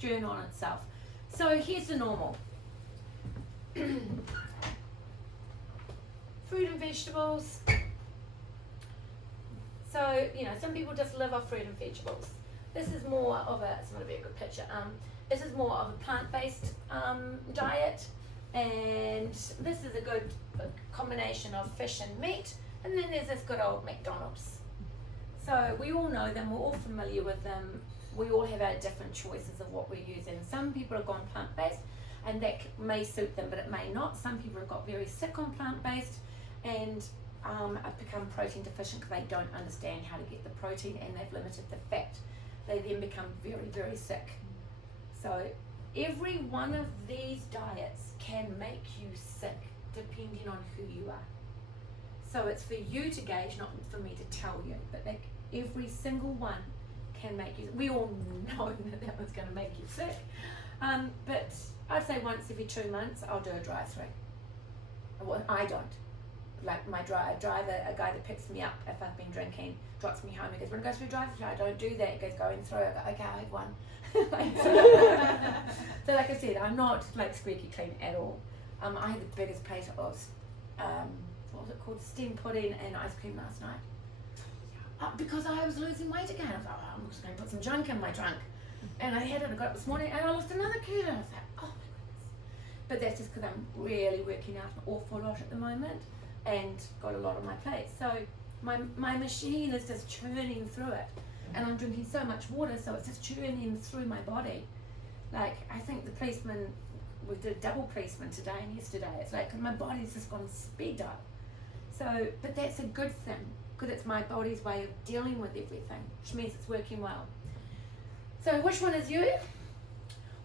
journal on itself. So here's the normal. Fruit and vegetables. So, some people just live off fruit and vegetables. This is more of it's not a very good picture. This is more of a plant-based diet, and this is a good combination of fish and meat. And then there's this good old McDonald's. So we all know them, we're all familiar with them. We all have our different choices of what we're using. Some people have gone plant-based, and that may suit them, but it may not. Some people have got very sick on plant-based, and have become protein deficient because they don't understand how to get the protein, and they've limited the fat. They then become very, very sick. So every one of these diets can make you sick depending on who you are. So it's for you to gauge, not for me to tell you, but like every single one can make you, we all know that one's going to make you sick. But I'd say once every 2 months I'll do a drive-through. Well, I don't. Like my driver, a guy that picks me up if I've been drinking, drops me home, he goes, "Want to go through drive-through?" I don't do that. He goes, "Going through." I go, "Okay, I had one." So like I said, I'm not like squeaky clean at all. I had the biggest plate of what was it called, steamed pudding and ice cream last night, because I was losing weight again. I was like, oh, I'm just going to put some junk in my trunk, and I had it. I got up this morning and I lost another kilo. I was like, oh my goodness. But that's just because I'm really working out an awful lot at the moment and got a lot on my plate. So my machine is just churning through it, and I'm drinking so much water, so it's just churning through my body. Like I think the policeman, we did a double policeman today and yesterday. It's like my body's just gone speed up. So, but that's a good thing because it's my body's way of dealing with everything, which means it's working well. So which one is you?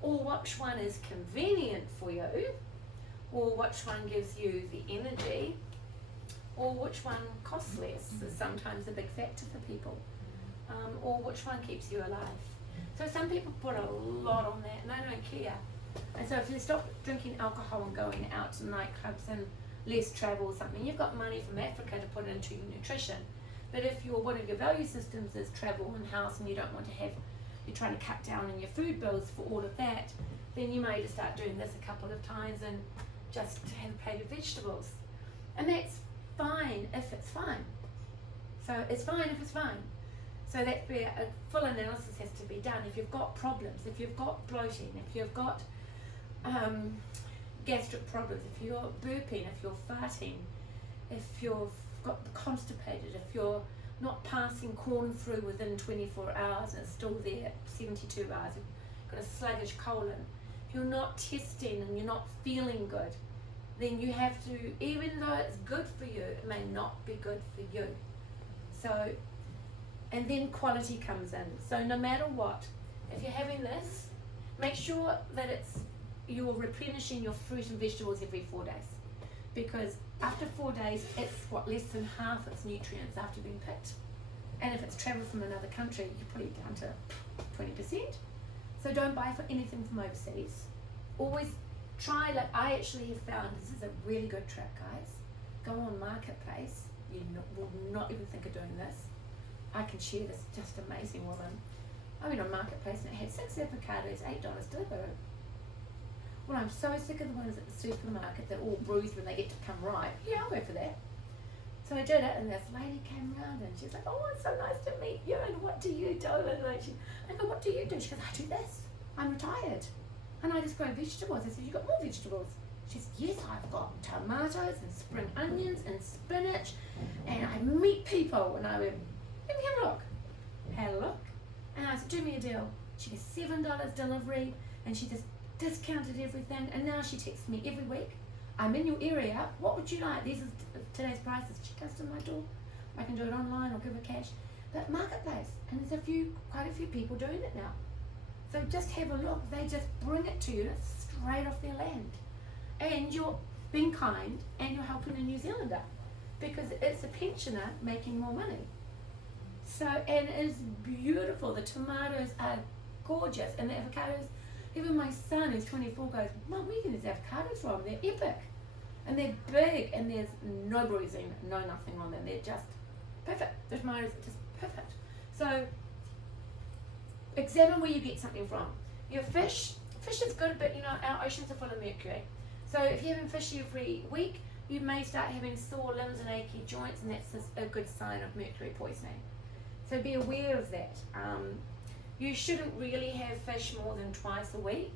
Or which one is convenient for you? Or which one gives you the energy? Or which one costs less is sometimes a big factor for people. Or which one keeps you alive. So some people put a lot on that and they don't care. And so if you stop drinking alcohol and going out to nightclubs and less travel or something, you've got money from Africa to put into your nutrition. But if one of your value systems is travel and house and you don't want to have, you're trying to cut down on your food bills for all of that, then you may just start doing this a couple of times and just have a plate of vegetables. And that's fine if it's fine. So it's fine if it's fine. So that's where a full analysis has to be done. If you've got problems, if you've got bloating, if you've got gastric problems, if you're burping, if you're farting, if you've got constipated, if you're not passing corn through within 24 hours and it's still there 72 hours, you've got a sluggish colon, if you're not testing and you're not feeling good, then you have to, even though it's good for you, it may not be good for you. So, and then quality comes in. So no matter what, if you're having this, make sure that you're replenishing your fruit and vegetables every 4 days. Because after 4 days, it's less than half its nutrients after being picked. And if it's travelled from another country, you're probably down to 20%. So don't buy for anything from overseas. Always try, like I actually have found, this is a really good trick, guys. Go on Marketplace. You will not even think of doing this. I can share this just amazing woman. I went on Marketplace and it had 6 avocados, $8 delivered. Well, I'm so sick of the ones at the supermarket that all bruised when they get to come right. Yeah, I'll go for that. So I did it, and this lady came round and she's like, "Oh, it's so nice to meet you, and what do you do?" And like, I go, "What do you do?" She goes, "I do this. I'm retired, and I just grow vegetables." I said, "You got more vegetables?" She says, "Yes, I've got tomatoes and spring onions and spinach, and I meet people." And I went, "Let me have a look." Had a look, and I said, "Do me a deal." She goes, $7 delivery, and she just discounted everything, and now she texts me every week. "I'm in your area, what would you like? These are today's prices." She comes to my door. I can do it online or give her cash. But Marketplace, and there's quite a few people doing it now. So just have a look. They just bring it to you. It's straight off their land. And you're being kind, and you're helping a New Zealander, because it's a pensioner making more money. So, and it's beautiful. The tomatoes are gorgeous, and the avocados. Even my son, who's 24, goes, "Mum, where are you getting these avocados from? They're epic. And they're big, and there's no bruising, no nothing on them. They're just perfect. The tomatoes are just perfect." So, examine where you get something from. Your fish is good, but our oceans are full of mercury. So if you're having fish every week, you may start having sore limbs and achy joints, and that's a good sign of mercury poisoning. So be aware of that. You shouldn't really have fish more than twice a week.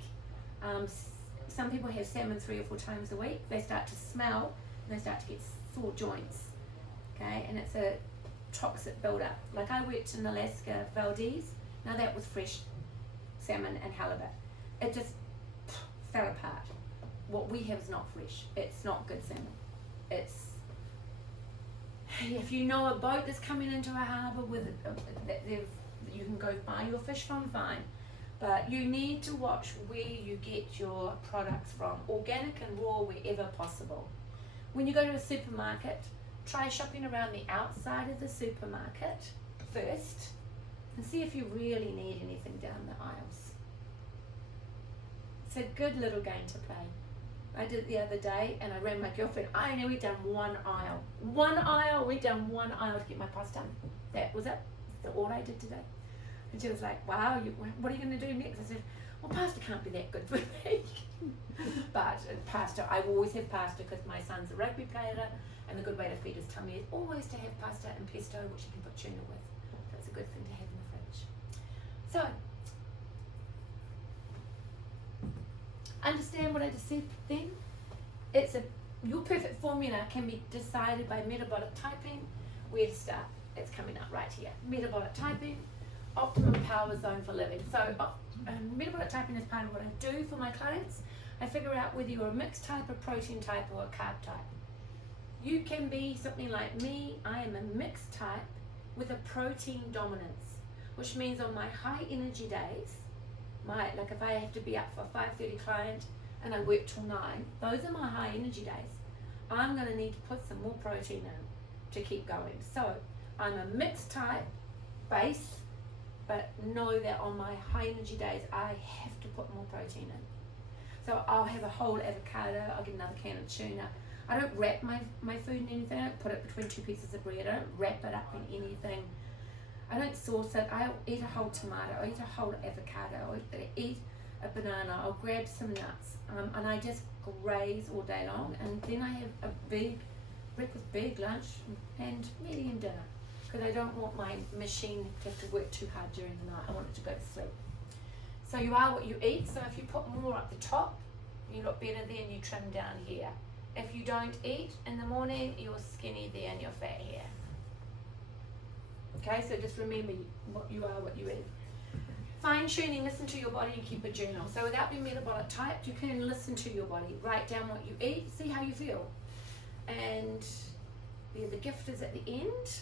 Some people have salmon 3 or 4 times a week. They start to smell and they start to get sore joints. Okay, and it's a toxic buildup. Like I worked in Alaska, Valdez. Now that was fresh salmon and halibut. It just fell apart. What we have is not fresh. It's not good salmon. If you know a boat that's coming into a harbour with you can go buy your fish from, fine. But you need to watch where you get your products from, organic and raw wherever possible. When you go to a supermarket, try shopping around the outside of the supermarket first and see if you really need anything down the aisles. It's a good little game to play. I did it the other day, and I ran my girlfriend. I only went down one aisle. Went down one aisle to get my pasta. That was it. That's all I did today. And she was like, "Wow, what are you going to do next?" I said, "Well, pasta can't be that good for me." But pasta, I will always have pasta because my son's a rugby player, and the good way to feed his tummy is always to have pasta and pesto, which you can put tuna with. That's a good thing to have in the fridge. So, understand what I just said then? Your perfect formula can be decided by metabolic typing. Where to start? It's coming up right here. Metabolic typing, optimum power zone for living. So metabolic typing is part of what I do for my clients. I figure out whether you're a mixed type, a protein type, or a carb type. You can be something like me. I am a mixed type with a protein dominance, which means on my high energy days, like if I have to be up for a 5:30 client and I work till 9, those are my high energy days. I'm going to need to put some more protein in to keep going. So I'm a mixed type base, but know that on my high energy days I have to put more protein in. So I'll have a whole avocado, I'll get another can of tuna. I don't wrap my food in anything. I don't put it between 2 pieces of bread. I don't wrap it up in anything. I don't sauce it. I'll eat a whole tomato. I'll eat a whole avocado. I'll eat a banana. I'll grab some nuts. And I just graze all day long. And then I have a big breakfast, big lunch, and medium dinner. Because I don't want my machine to have to work too hard during the night. I want it to go to sleep. So you are what you eat. So if you put more up the top, you look better there and you trim down here. If you don't eat in the morning, you're skinny there and you're fat here. Okay, so just remember what you are, what you eat. Fine tuning, listen to your body and keep a journal. So without being metabolic typed, you can listen to your body, write down what you eat, see how you feel. And the gift is at the end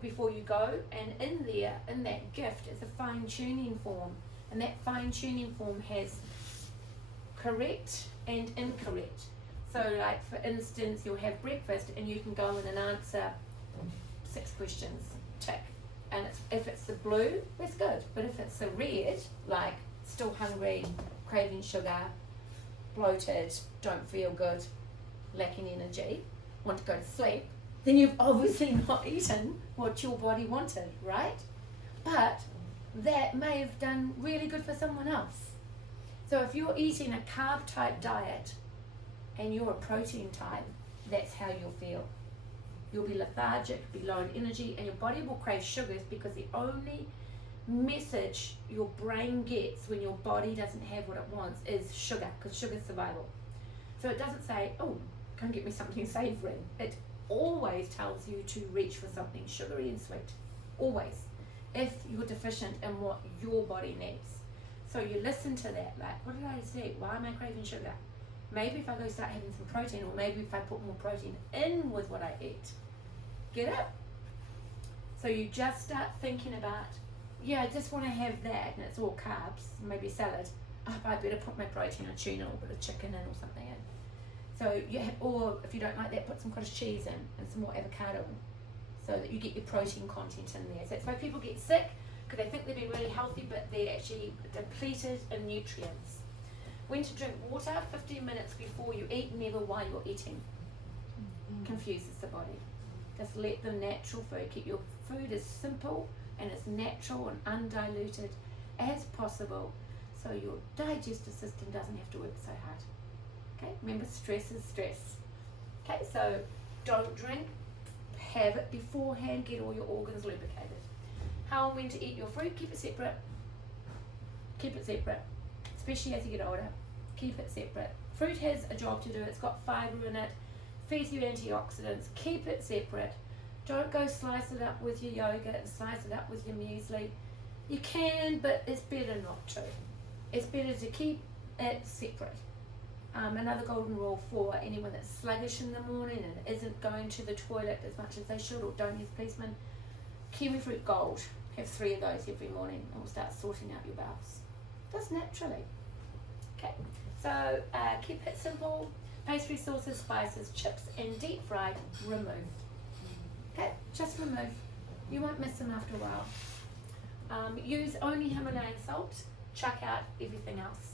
before you go, and in there, in that gift is a fine tuning form. And that fine tuning form has correct and incorrect. So like for instance, you'll have breakfast and you can go in and answer 6 questions, tick. And if it's the blue, that's good. But if it's the red, like still hungry, craving sugar, bloated, don't feel good, lacking energy, want to go to sleep, then you've obviously not eaten what your body wanted, right? But that may have done really good for someone else. So if you're eating a carb type diet and you're a protein type, that's how you'll feel. You'll be lethargic, be low in energy, and your body will crave sugars because the only message your brain gets when your body doesn't have what it wants is sugar, because sugar's survival. So it doesn't say, oh, come get me something savoury. It always tells you to reach for something sugary and sweet. Always. If you're deficient in what your body needs. So you listen to that, like, what did I say? Why am I craving sugar? Maybe if I go start having some protein, or maybe if I put more protein in with what I eat. Get it? So you just start thinking about, yeah, I just want to have that, and it's all carbs, maybe salad. Oh, I better put my protein, a tuna or a bit of chicken in or something in. So you have, or if you don't like that, put some cottage cheese in and some more avocado in, so that you get your protein content in there. So that's why people get sick, because they think they're being really healthy, but they're actually depleted in nutrients. When to drink water, 15 minutes before you eat, never while you're eating. Confuses the body. Just let the natural food, keep your food as simple and as natural and undiluted as possible, so your digestive system doesn't have to work so hard. Okay, remember, stress is stress. Okay, so don't drink, have it beforehand, get all your organs lubricated. How and when to eat your fruit, keep it separate. Keep it separate. Especially as you get older, keep it separate. Fruit has a job to do, it's got fibre in it, feeds you antioxidants, keep it separate. Don't go slice it up with your yogurt and slice it up with your muesli. You can, but it's better not to. It's better to keep it separate. Another golden rule for anyone that's sluggish in the morning and isn't going to the toilet as much as they should, or don't use policemen, kiwi fruit gold. Have 3 of those every morning, and we'll start sorting out your bowels. Just naturally. Okay, so keep it simple. Pastry, sauces, spices, chips, and deep fried, remove. Okay, just remove. You won't miss them after a while. Use only Himalayan salt. Chuck out everything else.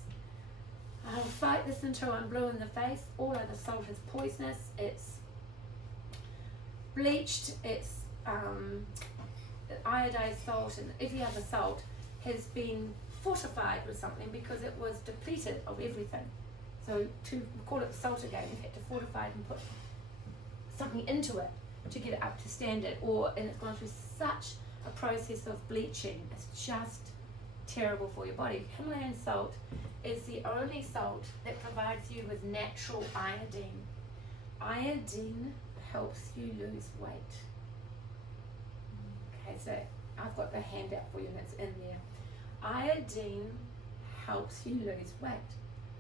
Fight this until I'm blue in the face. All other salt is poisonous. It's bleached. It's iodized salt, and every other salt has been fortified with something because it was depleted of everything. So to call it salt again, you had to fortify it and put something into it to get it up to standard, and it's gone through such a process of bleaching. It's just terrible for your body. Himalayan salt is the only salt that provides you with natural iodine. Iodine helps you lose weight. Okay, so I've got the handout for you and it's in there. Iodine helps you lose weight.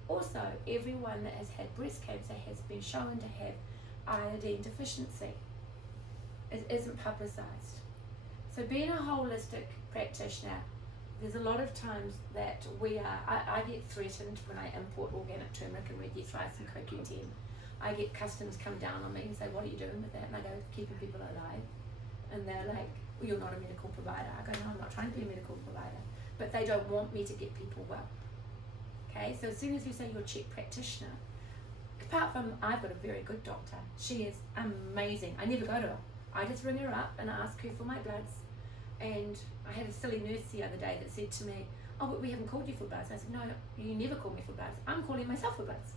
Also, everyone that has had breast cancer has been shown to have iodine deficiency. It isn't publicised. So being a holistic practitioner, there's a lot of times that I get threatened when I import organic turmeric and red yeast rice and CoQ10. I get customs come down on me and say, what are you doing with that? And I go, keeping people alive. And they're like, well, you're not a medical provider. I go, no, I'm not trying to be a medical provider. But they don't want me to get people well. Okay, so as soon as you say you're a check practitioner, apart from I've got a very good doctor, she is amazing. I never go to her. I just ring her up and ask her for my bloods. And I had a silly nurse the other day that said to me, oh, but we haven't called you for bloods. I said, no, you never call me for bloods. I'm calling myself for bloods.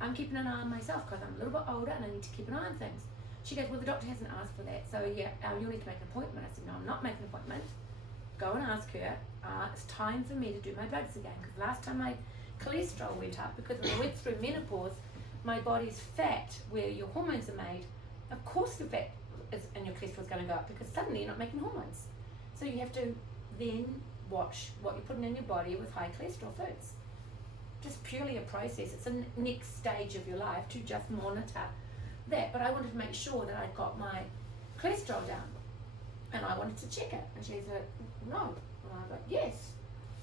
I'm keeping an eye on myself because I'm a little bit older and I need to keep an eye on things. She goes, well, the doctor hasn't asked for that, so yeah, you'll need to make an appointment. I said, no, I'm not making an appointment. Go and ask her. It's time for me to do my bloods again, because last time my cholesterol went up, because when I went through menopause, my body's fat, where your hormones are made, of course your fat and your cholesterol's going to go up because suddenly you're not making hormones. So you have to then watch what you're putting in your body with high cholesterol foods. Just purely a process. It's a next stage of your life to just monitor that. But I wanted to make sure that I'd got my cholesterol down, and I wanted to check it. And she said, no. And I was like, yes.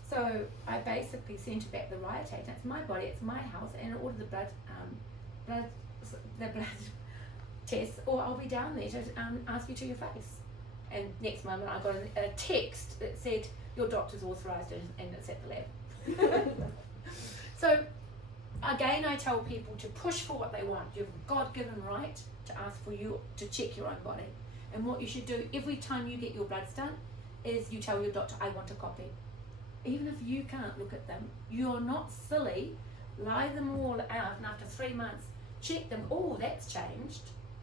So I basically sent her back the Riotate. It's my body, it's my health, and ordered the blood tests, or I'll be down there to ask you to your face. And next moment I got a text that said, your doctor's authorised and it's at the lab. So again, I tell people to push for what they want. You have a God-given right to ask for you to check your own body. And what you should do every time you get your bloods done is you tell your doctor, I want a copy. Even if you can't look at them, you're not silly. Lie them all out, and after 3 months, check them. Oh, that's changed.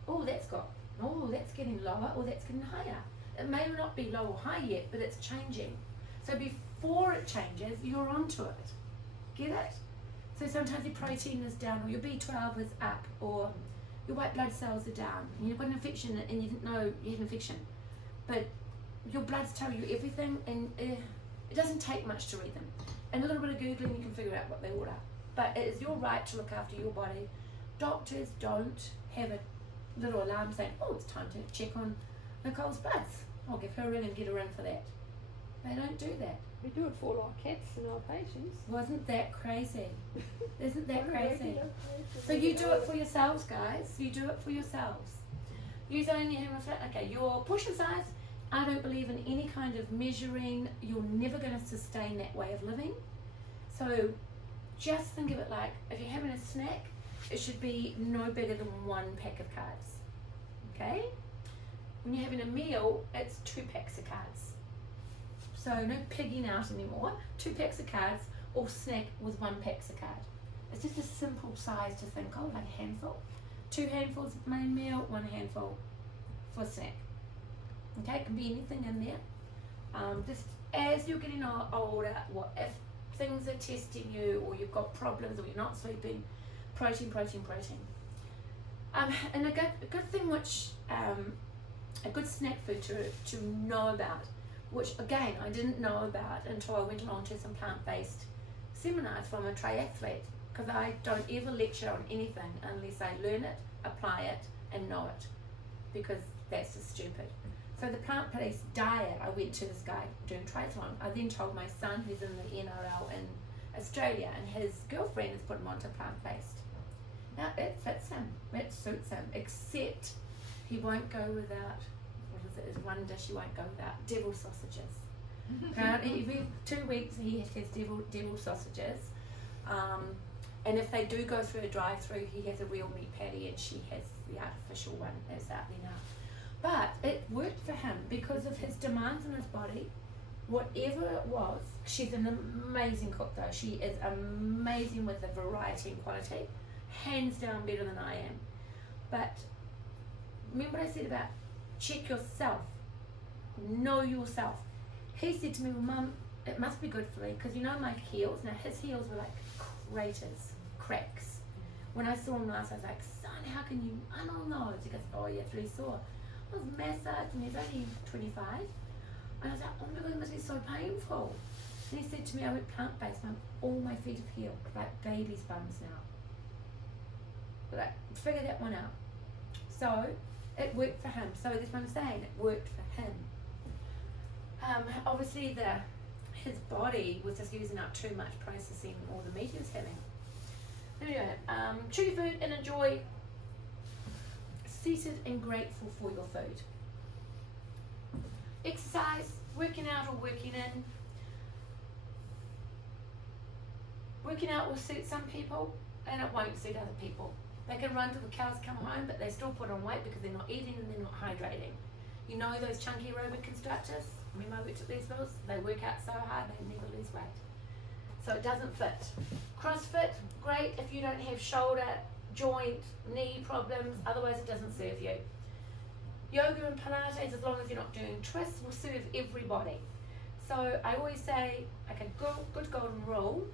Oh, that's getting lower, or that's getting higher. It may not be low or high yet, but it's changing. So before it changes, you're onto it. Get it? So sometimes your protein is down, or your B12 is up, or your white blood cells are down, and you've got an infection and you didn't know you had an infection. But your bloods tell you everything, and it doesn't take much to read them. And a little bit of Googling, you can figure out what they order. But it is your right to look after your body. Doctors don't have a little alarm saying, oh, it's time to check on Nicole's bloods. I'll give her a ring and get her in for that. They don't do that. We do it for our cats and our patients. Wasn't that crazy? Isn't that crazy? So you do it for yourselves, guys. You do it for yourselves. Use only okay, your portion size, I don't believe in any kind of measuring. You're never going to sustain that way of living. So just think of it like, if you're having a snack, it should be no bigger than 1 pack of cards. Okay? When you're having a meal, it's 2 packs of cards. So no pigging out anymore. 2 packs of cards, or snack with 1 pack of card. It's just a simple size to think, oh, like a handful. 2 handfuls main meal, 1 handful for snack. Okay, it can be anything in there. Just as you're getting older, what if things are testing you, or you've got problems, or you're not sleeping, protein. And a good thing, which a good snack food to know about, which again I didn't know about until I went along to some plant-based seminars from a triathlete, because I don't ever lecture on anything unless I learn it, apply it, and know it, because that's just stupid. So the plant-based diet, I went to this guy doing triathlon. I then told my son, who's in the NRL in Australia, and his girlfriend has put him onto plant-based. Now it fits him, it suits him, except he won't go without, there's one dish he won't go without, devil sausages. Every 2 weeks he has devil sausages. And if they do go through a drive-through, he has a real meat patty, and she has the artificial one that's out there now. But it worked for him because of his demands on his body. Whatever it was, she's an amazing cook though. She is amazing with the variety and quality. Hands down better than I am. But remember what I said about check yourself. Know yourself. He said to me, well, Mum, it must be good for me, because you know my heels, now his heels were like craters, cracks. When I saw him last, I was like, son, how can you, I don't know. He goes, oh yeah, it's really sore. I was massaged, and he's only 25. And I was like, oh my God, it must be so painful. And he said to me, I went plant-based, Mum, all my feet have healed, like baby's bums now. But I figured that one out. So it worked for him. So that's what I'm saying, it worked for him. Obviously his body was just using up too much processing all the meat he was having. Anyway, chew your food and enjoy. Seated and grateful for your food. Exercise, working out or working in. Working out will suit some people and it won't suit other people. They can run till the cows come home, but they still put on weight because they're not eating and they're not hydrating. You know those chunky aerobic instructors? Remember I worked at Leesville's? They work out so hard they never lose weight. So it doesn't fit. CrossFit, great if you don't have shoulder, joint, knee problems, otherwise it doesn't serve you. Yoga and Pilates, as long as you're not doing twists, will serve everybody. So I always say, like a good golden rule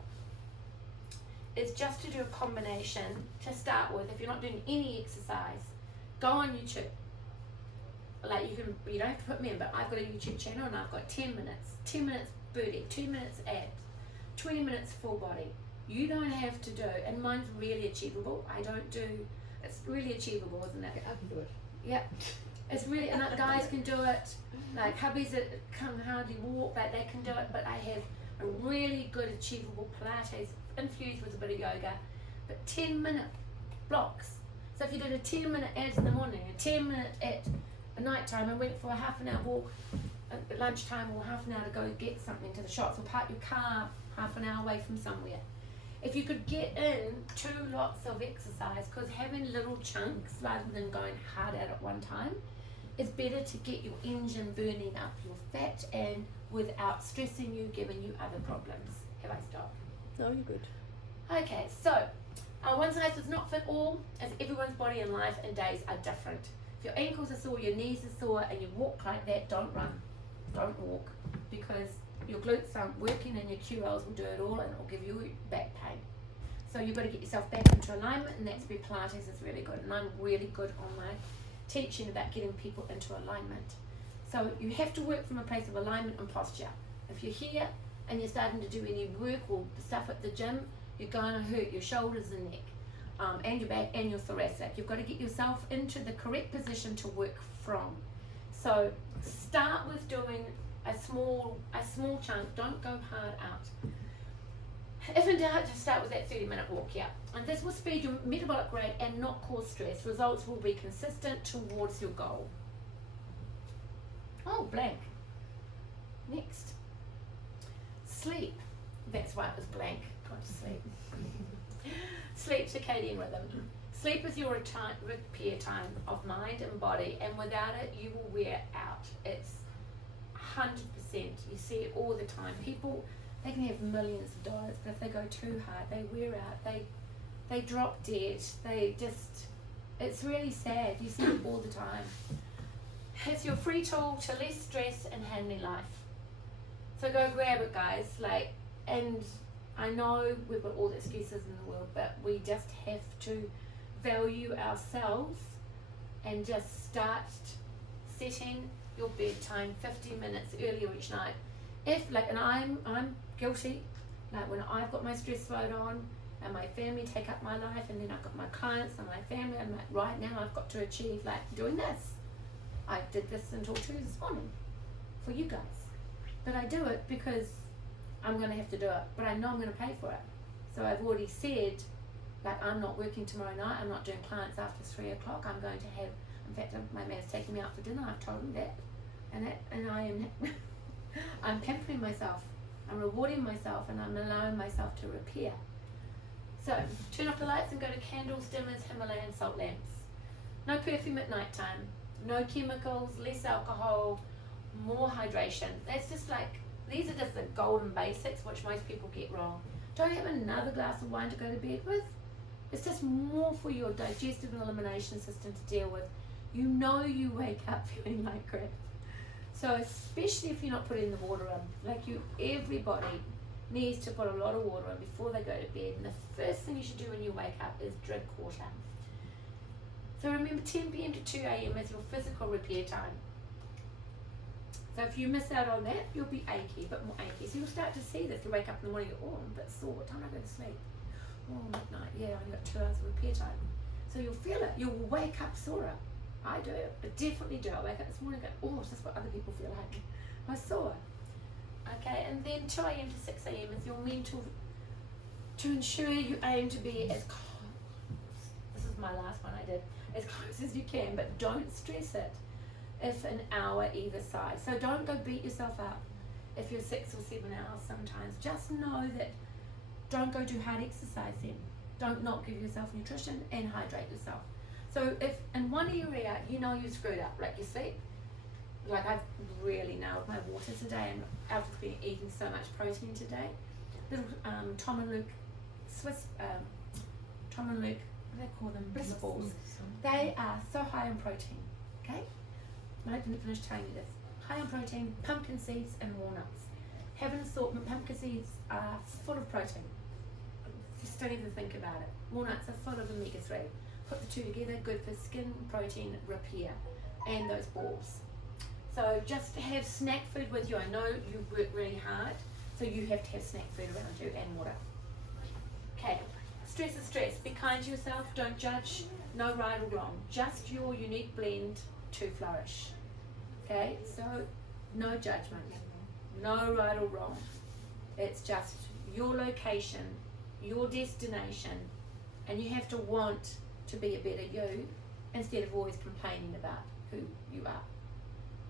is just to do a combination to start with. If you're not doing any exercise, go on YouTube. like you don't have to put me in, but I've got a YouTube channel and I've got 10 minutes booty, 2 minutes abs, 20 minutes full body. You don't have to do, and mine's really achievable. It's really achievable, isn't it? I can do it. Yeah, it's really, and guys can do it, like hubbies that can hardly walk, like they can do it, but I have a really good achievable Pilates infused with a bit of yoga, but 10-minute blocks. So if you did a 10-minute abs in the morning, a 10-minute at night time, and went for a half an hour walk at lunchtime or half an hour to go get something to the shops, or park your car half an hour away from somewhere. If you could get in 2 lots of exercise, because having little chunks rather than going hard at one time, it's better to get your engine burning up your fat and without stressing you, giving you other problems. Have I stopped? No, you're good. Okay, so one size does not fit all, as everyone's body and life and days are different. If your ankles are sore, your knees are sore, and you walk like that, don't run, don't walk, because your glutes aren't working and your QLs will do it all and it will give you back pain. So you've got to get yourself back into alignment, and that's where Pilates is really good. And I'm really good on my teaching about getting people into alignment. So you have to work from a place of alignment and posture. If you're here and you're starting to do any work or stuff at the gym, you're going to hurt your shoulders and neck, and your back and your thoracic. You've got to get yourself into the correct position to work from. So start with doing a small chunk. Don't go hard out. If in doubt, just start with that 30-minute walk, yeah. And this will speed your metabolic rate and not cause stress. Results will be consistent towards your goal. Oh, blank. Next. Sleep. That's why it was blank. Got to sleep. Sleep, circadian rhythm. Sleep is your repair time of mind and body, and without it, you will wear out. It's 100%. You see it all the time. People, they can have millions of dollars, but if they go too hard, they wear out. They drop dead. It's really sad. You see it all the time. It's your free tool to less stress and handling life. So go grab it, guys. And I know we've got all the excuses in the world, but we just have to value ourselves and just start setting your bedtime 50 minutes earlier each night. And I'm guilty, when I've got my stress load on and my family take up my life, and then I've got my clients and my family, and right now I've got to achieve doing this. I did this until 2 this morning for you guys, but I do it because I'm going to have to do it, but I know I'm going to pay for it. So I've already said, I'm not working tomorrow night, I'm not doing clients after 3 o'clock, I'm going to have, in fact, my man's taking me out for dinner, I've told him that, and I am, I'm pampering myself, I'm rewarding myself, and I'm allowing myself to repair. So, turn off the lights and go to candles, dimmers, Himalayan salt lamps. No perfume at night time, no chemicals, less alcohol, more hydration. That's just these are just the golden basics which most people get wrong. Don't have another glass of wine to go to bed with. It's just more for your digestive and elimination system to deal with. You know you wake up feeling like crap. So especially if you're not putting the water in, everybody needs to put a lot of water in before they go to bed. And the first thing you should do when you wake up is drink water. So remember, 10 p.m. to 2 a.m. is your physical repair time. So if you miss out on that, you'll be achy, a bit more achy. So you'll start to see this. You wake up in the morning, I'm a bit sore. What time do I go to sleep? Midnight. Yeah, I only got 2 hours of repair time. So you'll feel it. You'll wake up sore. I do. I definitely do. I wake up this morning and go, it's just what other people feel like. I sore. Okay, and then 2 a.m. to 6 a.m. is your mental, to ensure you aim to be as close. This is my last one I did. As close as you can, but don't stress it. If an hour either side. So don't go beat yourself up if you're 6 or 7 hours sometimes. Just know that don't go do hard exercise then. Don't not give yourself nutrition and hydrate yourself. So if in one area you know you screwed up, like your sleep, I've really nailed my water today, and after eating so much protein today, little Tom and Luke Swiss, Tom and Luke, what do they call them? Bliss balls. They are so high in protein, okay? I didn't finish telling you this. High in protein, pumpkin seeds and walnuts. Have an assortment. Pumpkin seeds are full of protein. Just don't even think about it. Walnuts are full of omega-3. Put the two together, good for skin protein repair. and those balls. So just have snack food with you. I know you work really hard, so you have to have snack food around you and water. Okay, stress is stress. Be kind to yourself, don't judge, no right or wrong. Just your unique blend to flourish. Okay, so no judgment, no right or wrong. It's just your location, your destination, and you have to want to be a better you instead of always complaining about who you are.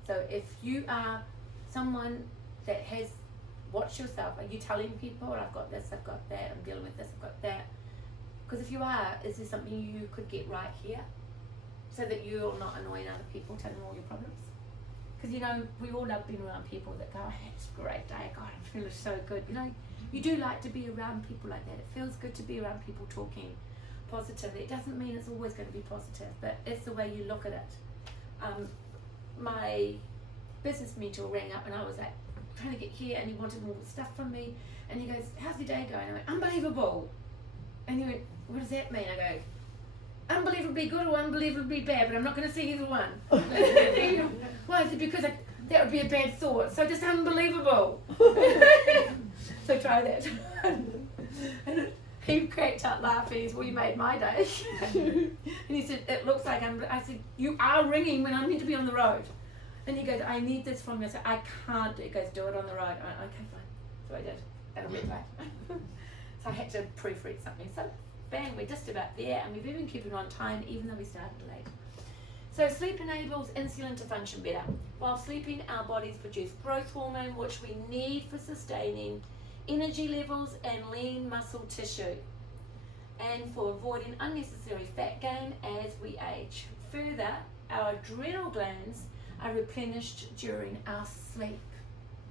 So if you are someone that has watched yourself, are you telling people, I've got this, I've got that, I'm dealing with this, I've got that? Because if you are, is there something you could get right here so that you're not annoying other people, telling them all your problems? Because, you know, we all love being around people that go, hey, it's a great day, God, I'm feeling so good. You know, you do like to be around people like that. It feels good to be around people talking positively. It doesn't mean it's always going to be positive, but it's the way you look at it. My business mentor rang up and I was like trying to get here and he wanted more stuff from me and he goes, how's your day going? I went, unbelievable. And he went, what does that mean? I go, unbelievably good or unbelievably bad, but I'm not going to see either one. Why? Is it because that would be a bad thought? So just unbelievable. So try that. And he cracked up laughing. He said, well, you made my day. And he said, it looks like I said, you are ringing when I'm meant to be on the road. And he goes, I need this from you. I said, I can't. He goes, do it on the road. I went, okay, fine. So I did. And I went back. So I had to proofread something. So bang, we're just about there. And we've even kept it on time, even though we started late. So sleep enables insulin to function better. While sleeping, our bodies produce growth hormone, which we need for sustaining energy levels and lean muscle tissue, and for avoiding unnecessary fat gain as we age. Further, our adrenal glands are replenished during our sleep,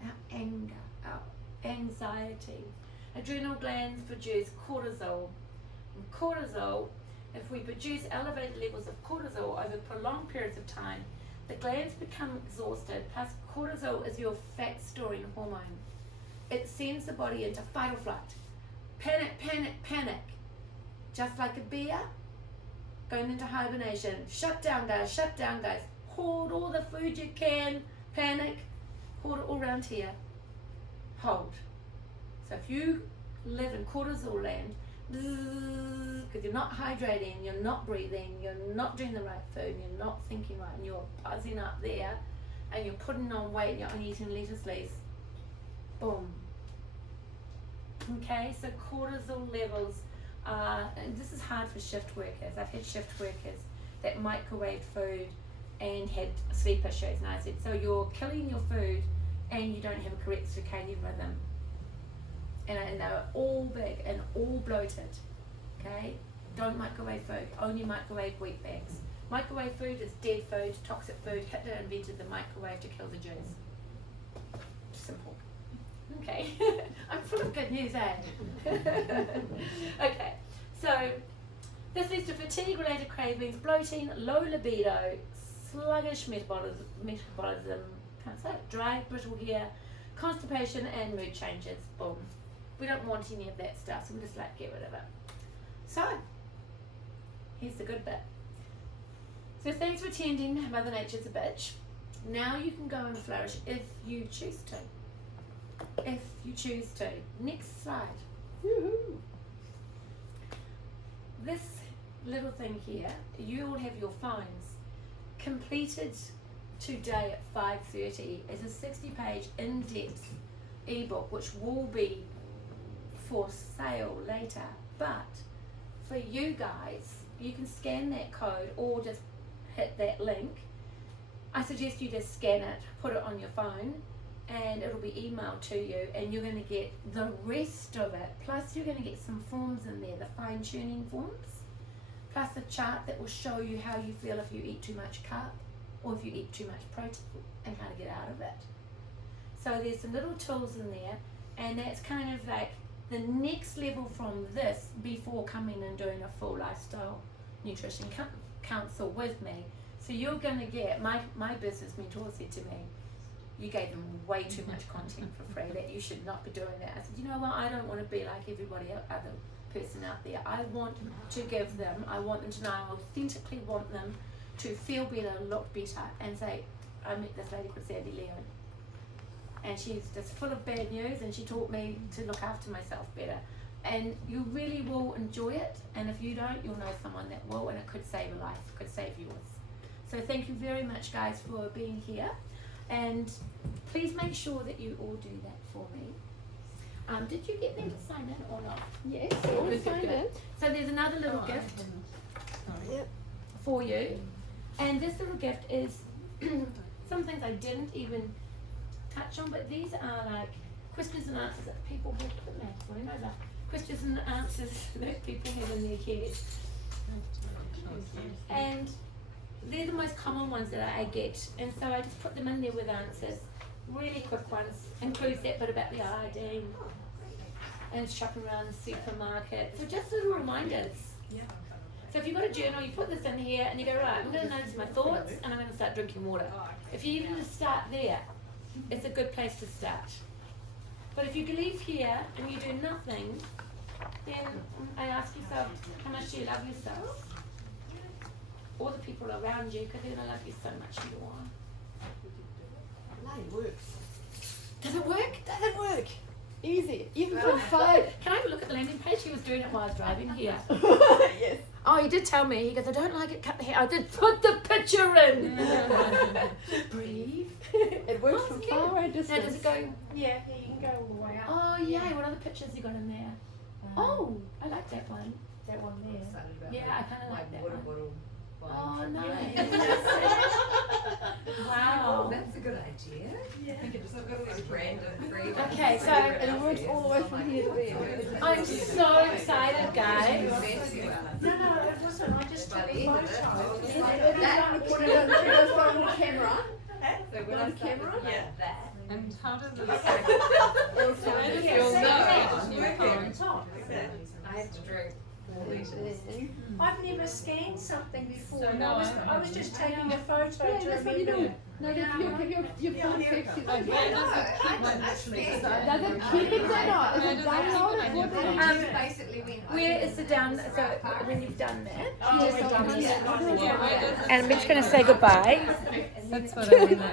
our anger, our anxiety. Adrenal glands produce cortisol. And cortisol, if we produce elevated levels of cortisol over prolonged periods of time, the glands become exhausted. Plus, cortisol is your fat storing hormone. It sends the body into fight or flight. Panic, panic, panic. Just like a bear going into hibernation. Shut down, guys, shut down, guys. Hoard all the food you can. Panic. Hoard it all around here. Hold. So if you live in cortisol land, because you're not hydrating, you're not breathing, you're not doing the right food, you're not thinking right, and you're buzzing up there, and you're putting on weight, and you're only eating lettuce leaves, boom. Okay, so cortisol levels are, and this is hard for shift workers. I've had shift workers that microwaved food and had sleep issues, and I said, so you're killing your food and you don't have a correct circadian rhythm. And they're all big and all bloated. Okay, don't microwave food, only microwave wheat bags. Microwave food is dead food, toxic food. Hitler invented the microwave to kill the Jews. Simple. Okay, I'm full of good news, eh? Okay, so this leads to fatigue-related cravings, bloating, low libido, sluggish metabolism, can't say it, dry, brittle hair, constipation, and mood changes. Boom. We don't want any of that stuff, so we just like get rid of it. So, here's the good bit. So thanks for attending Mother Nature's a Bitch. Now you can go and flourish if you choose to. If you choose to. Next slide. Woohoo! This little thing here, you all have your phones. Completed today at 5:30 is a 60-page in-depth ebook which will be for sale later, but for you guys, you can scan that code or just hit that link. I suggest you just scan it, put it on your phone, and it'll be emailed to you, and you're going to get the rest of it, plus you're going to get some forms in there, the fine-tuning forms, plus a chart that will show you how you feel if you eat too much carb or if you eat too much protein and how to get out of it. So there's some little tools in there, and that's kind of like the next level from this before coming and doing a full lifestyle nutrition counsel with me. So you're going to get, my business mentor said to me, you gave them way too much content for free, that you should not be doing that. I said, you know what, I don't want to be like everybody other person out there. I want to give them, I want them to know, I authentically want them to feel better, look better, and say, I met this lady called Sandy Leon, and she's just full of bad news, and she taught me to look after myself better. And you really will enjoy it, and if you don't, you'll know someone that will, and it could save a life, it could save yours. So thank you very much, guys, for being here, and please make sure that you all do that for me. Did you get them to sign in or not? Yes, all Good, signed good. in. So there's another little gift Yep. for you, and this little gift is some things I didn't even touch on, but these are like questions and answers that people have put there. Going over questions and answers that people have in their heads, and they're the most common ones that I get, and so I just put them in there with answers, really quick ones. Includes that bit about the ID and shopping around the supermarket. So just little reminders. So if you've got a journal, you put this in here and you go, right, I'm going to notice my thoughts and I'm going to start drinking water. If you even just start there, it's a good place to start. But if you leave here and you do nothing, then I ask yourself, how much do you love yourself? Or the people around you, because they're going to love you so much more. It works. Does it work? Does it work? Easy. Even from 5. Can I have a look at the landing page? He was doing it while I was driving here. Yes. Oh, he did tell me. He goes, I don't like it, cut the hair. I did put the picture in. Breathe. It works Oh, from it's far good. away Now, distance. does it go? Yeah, you can go all the way up. Oh, yeah. What other pictures you got in there? Oh, I like that one. That one there. Yeah, I kind of like that one. Oh, Oh, nice. Wow. That's a good idea. Yeah. So I've got all these random free ones. Okay, so And it works all the way from here to there. I'm so excited, guys. No, it wasn't. I just took a photo. Put it on camera. So when I start looking at that. And how does it Also, you'll know it's it's working. on top. I have to drink 4 litres. I've never scanned something before. So and no, I was just taking a photo Yeah, to that's what you remember. do. No, if your phone takes you Where does it keep my literally? Does it keep it there or is it downloaded? What does it do? Basically went Where is the down? So when you've done that, Oh, we're done. Yeah. Yeah, where does it and I'm just going to say goodbye. That's what I mean.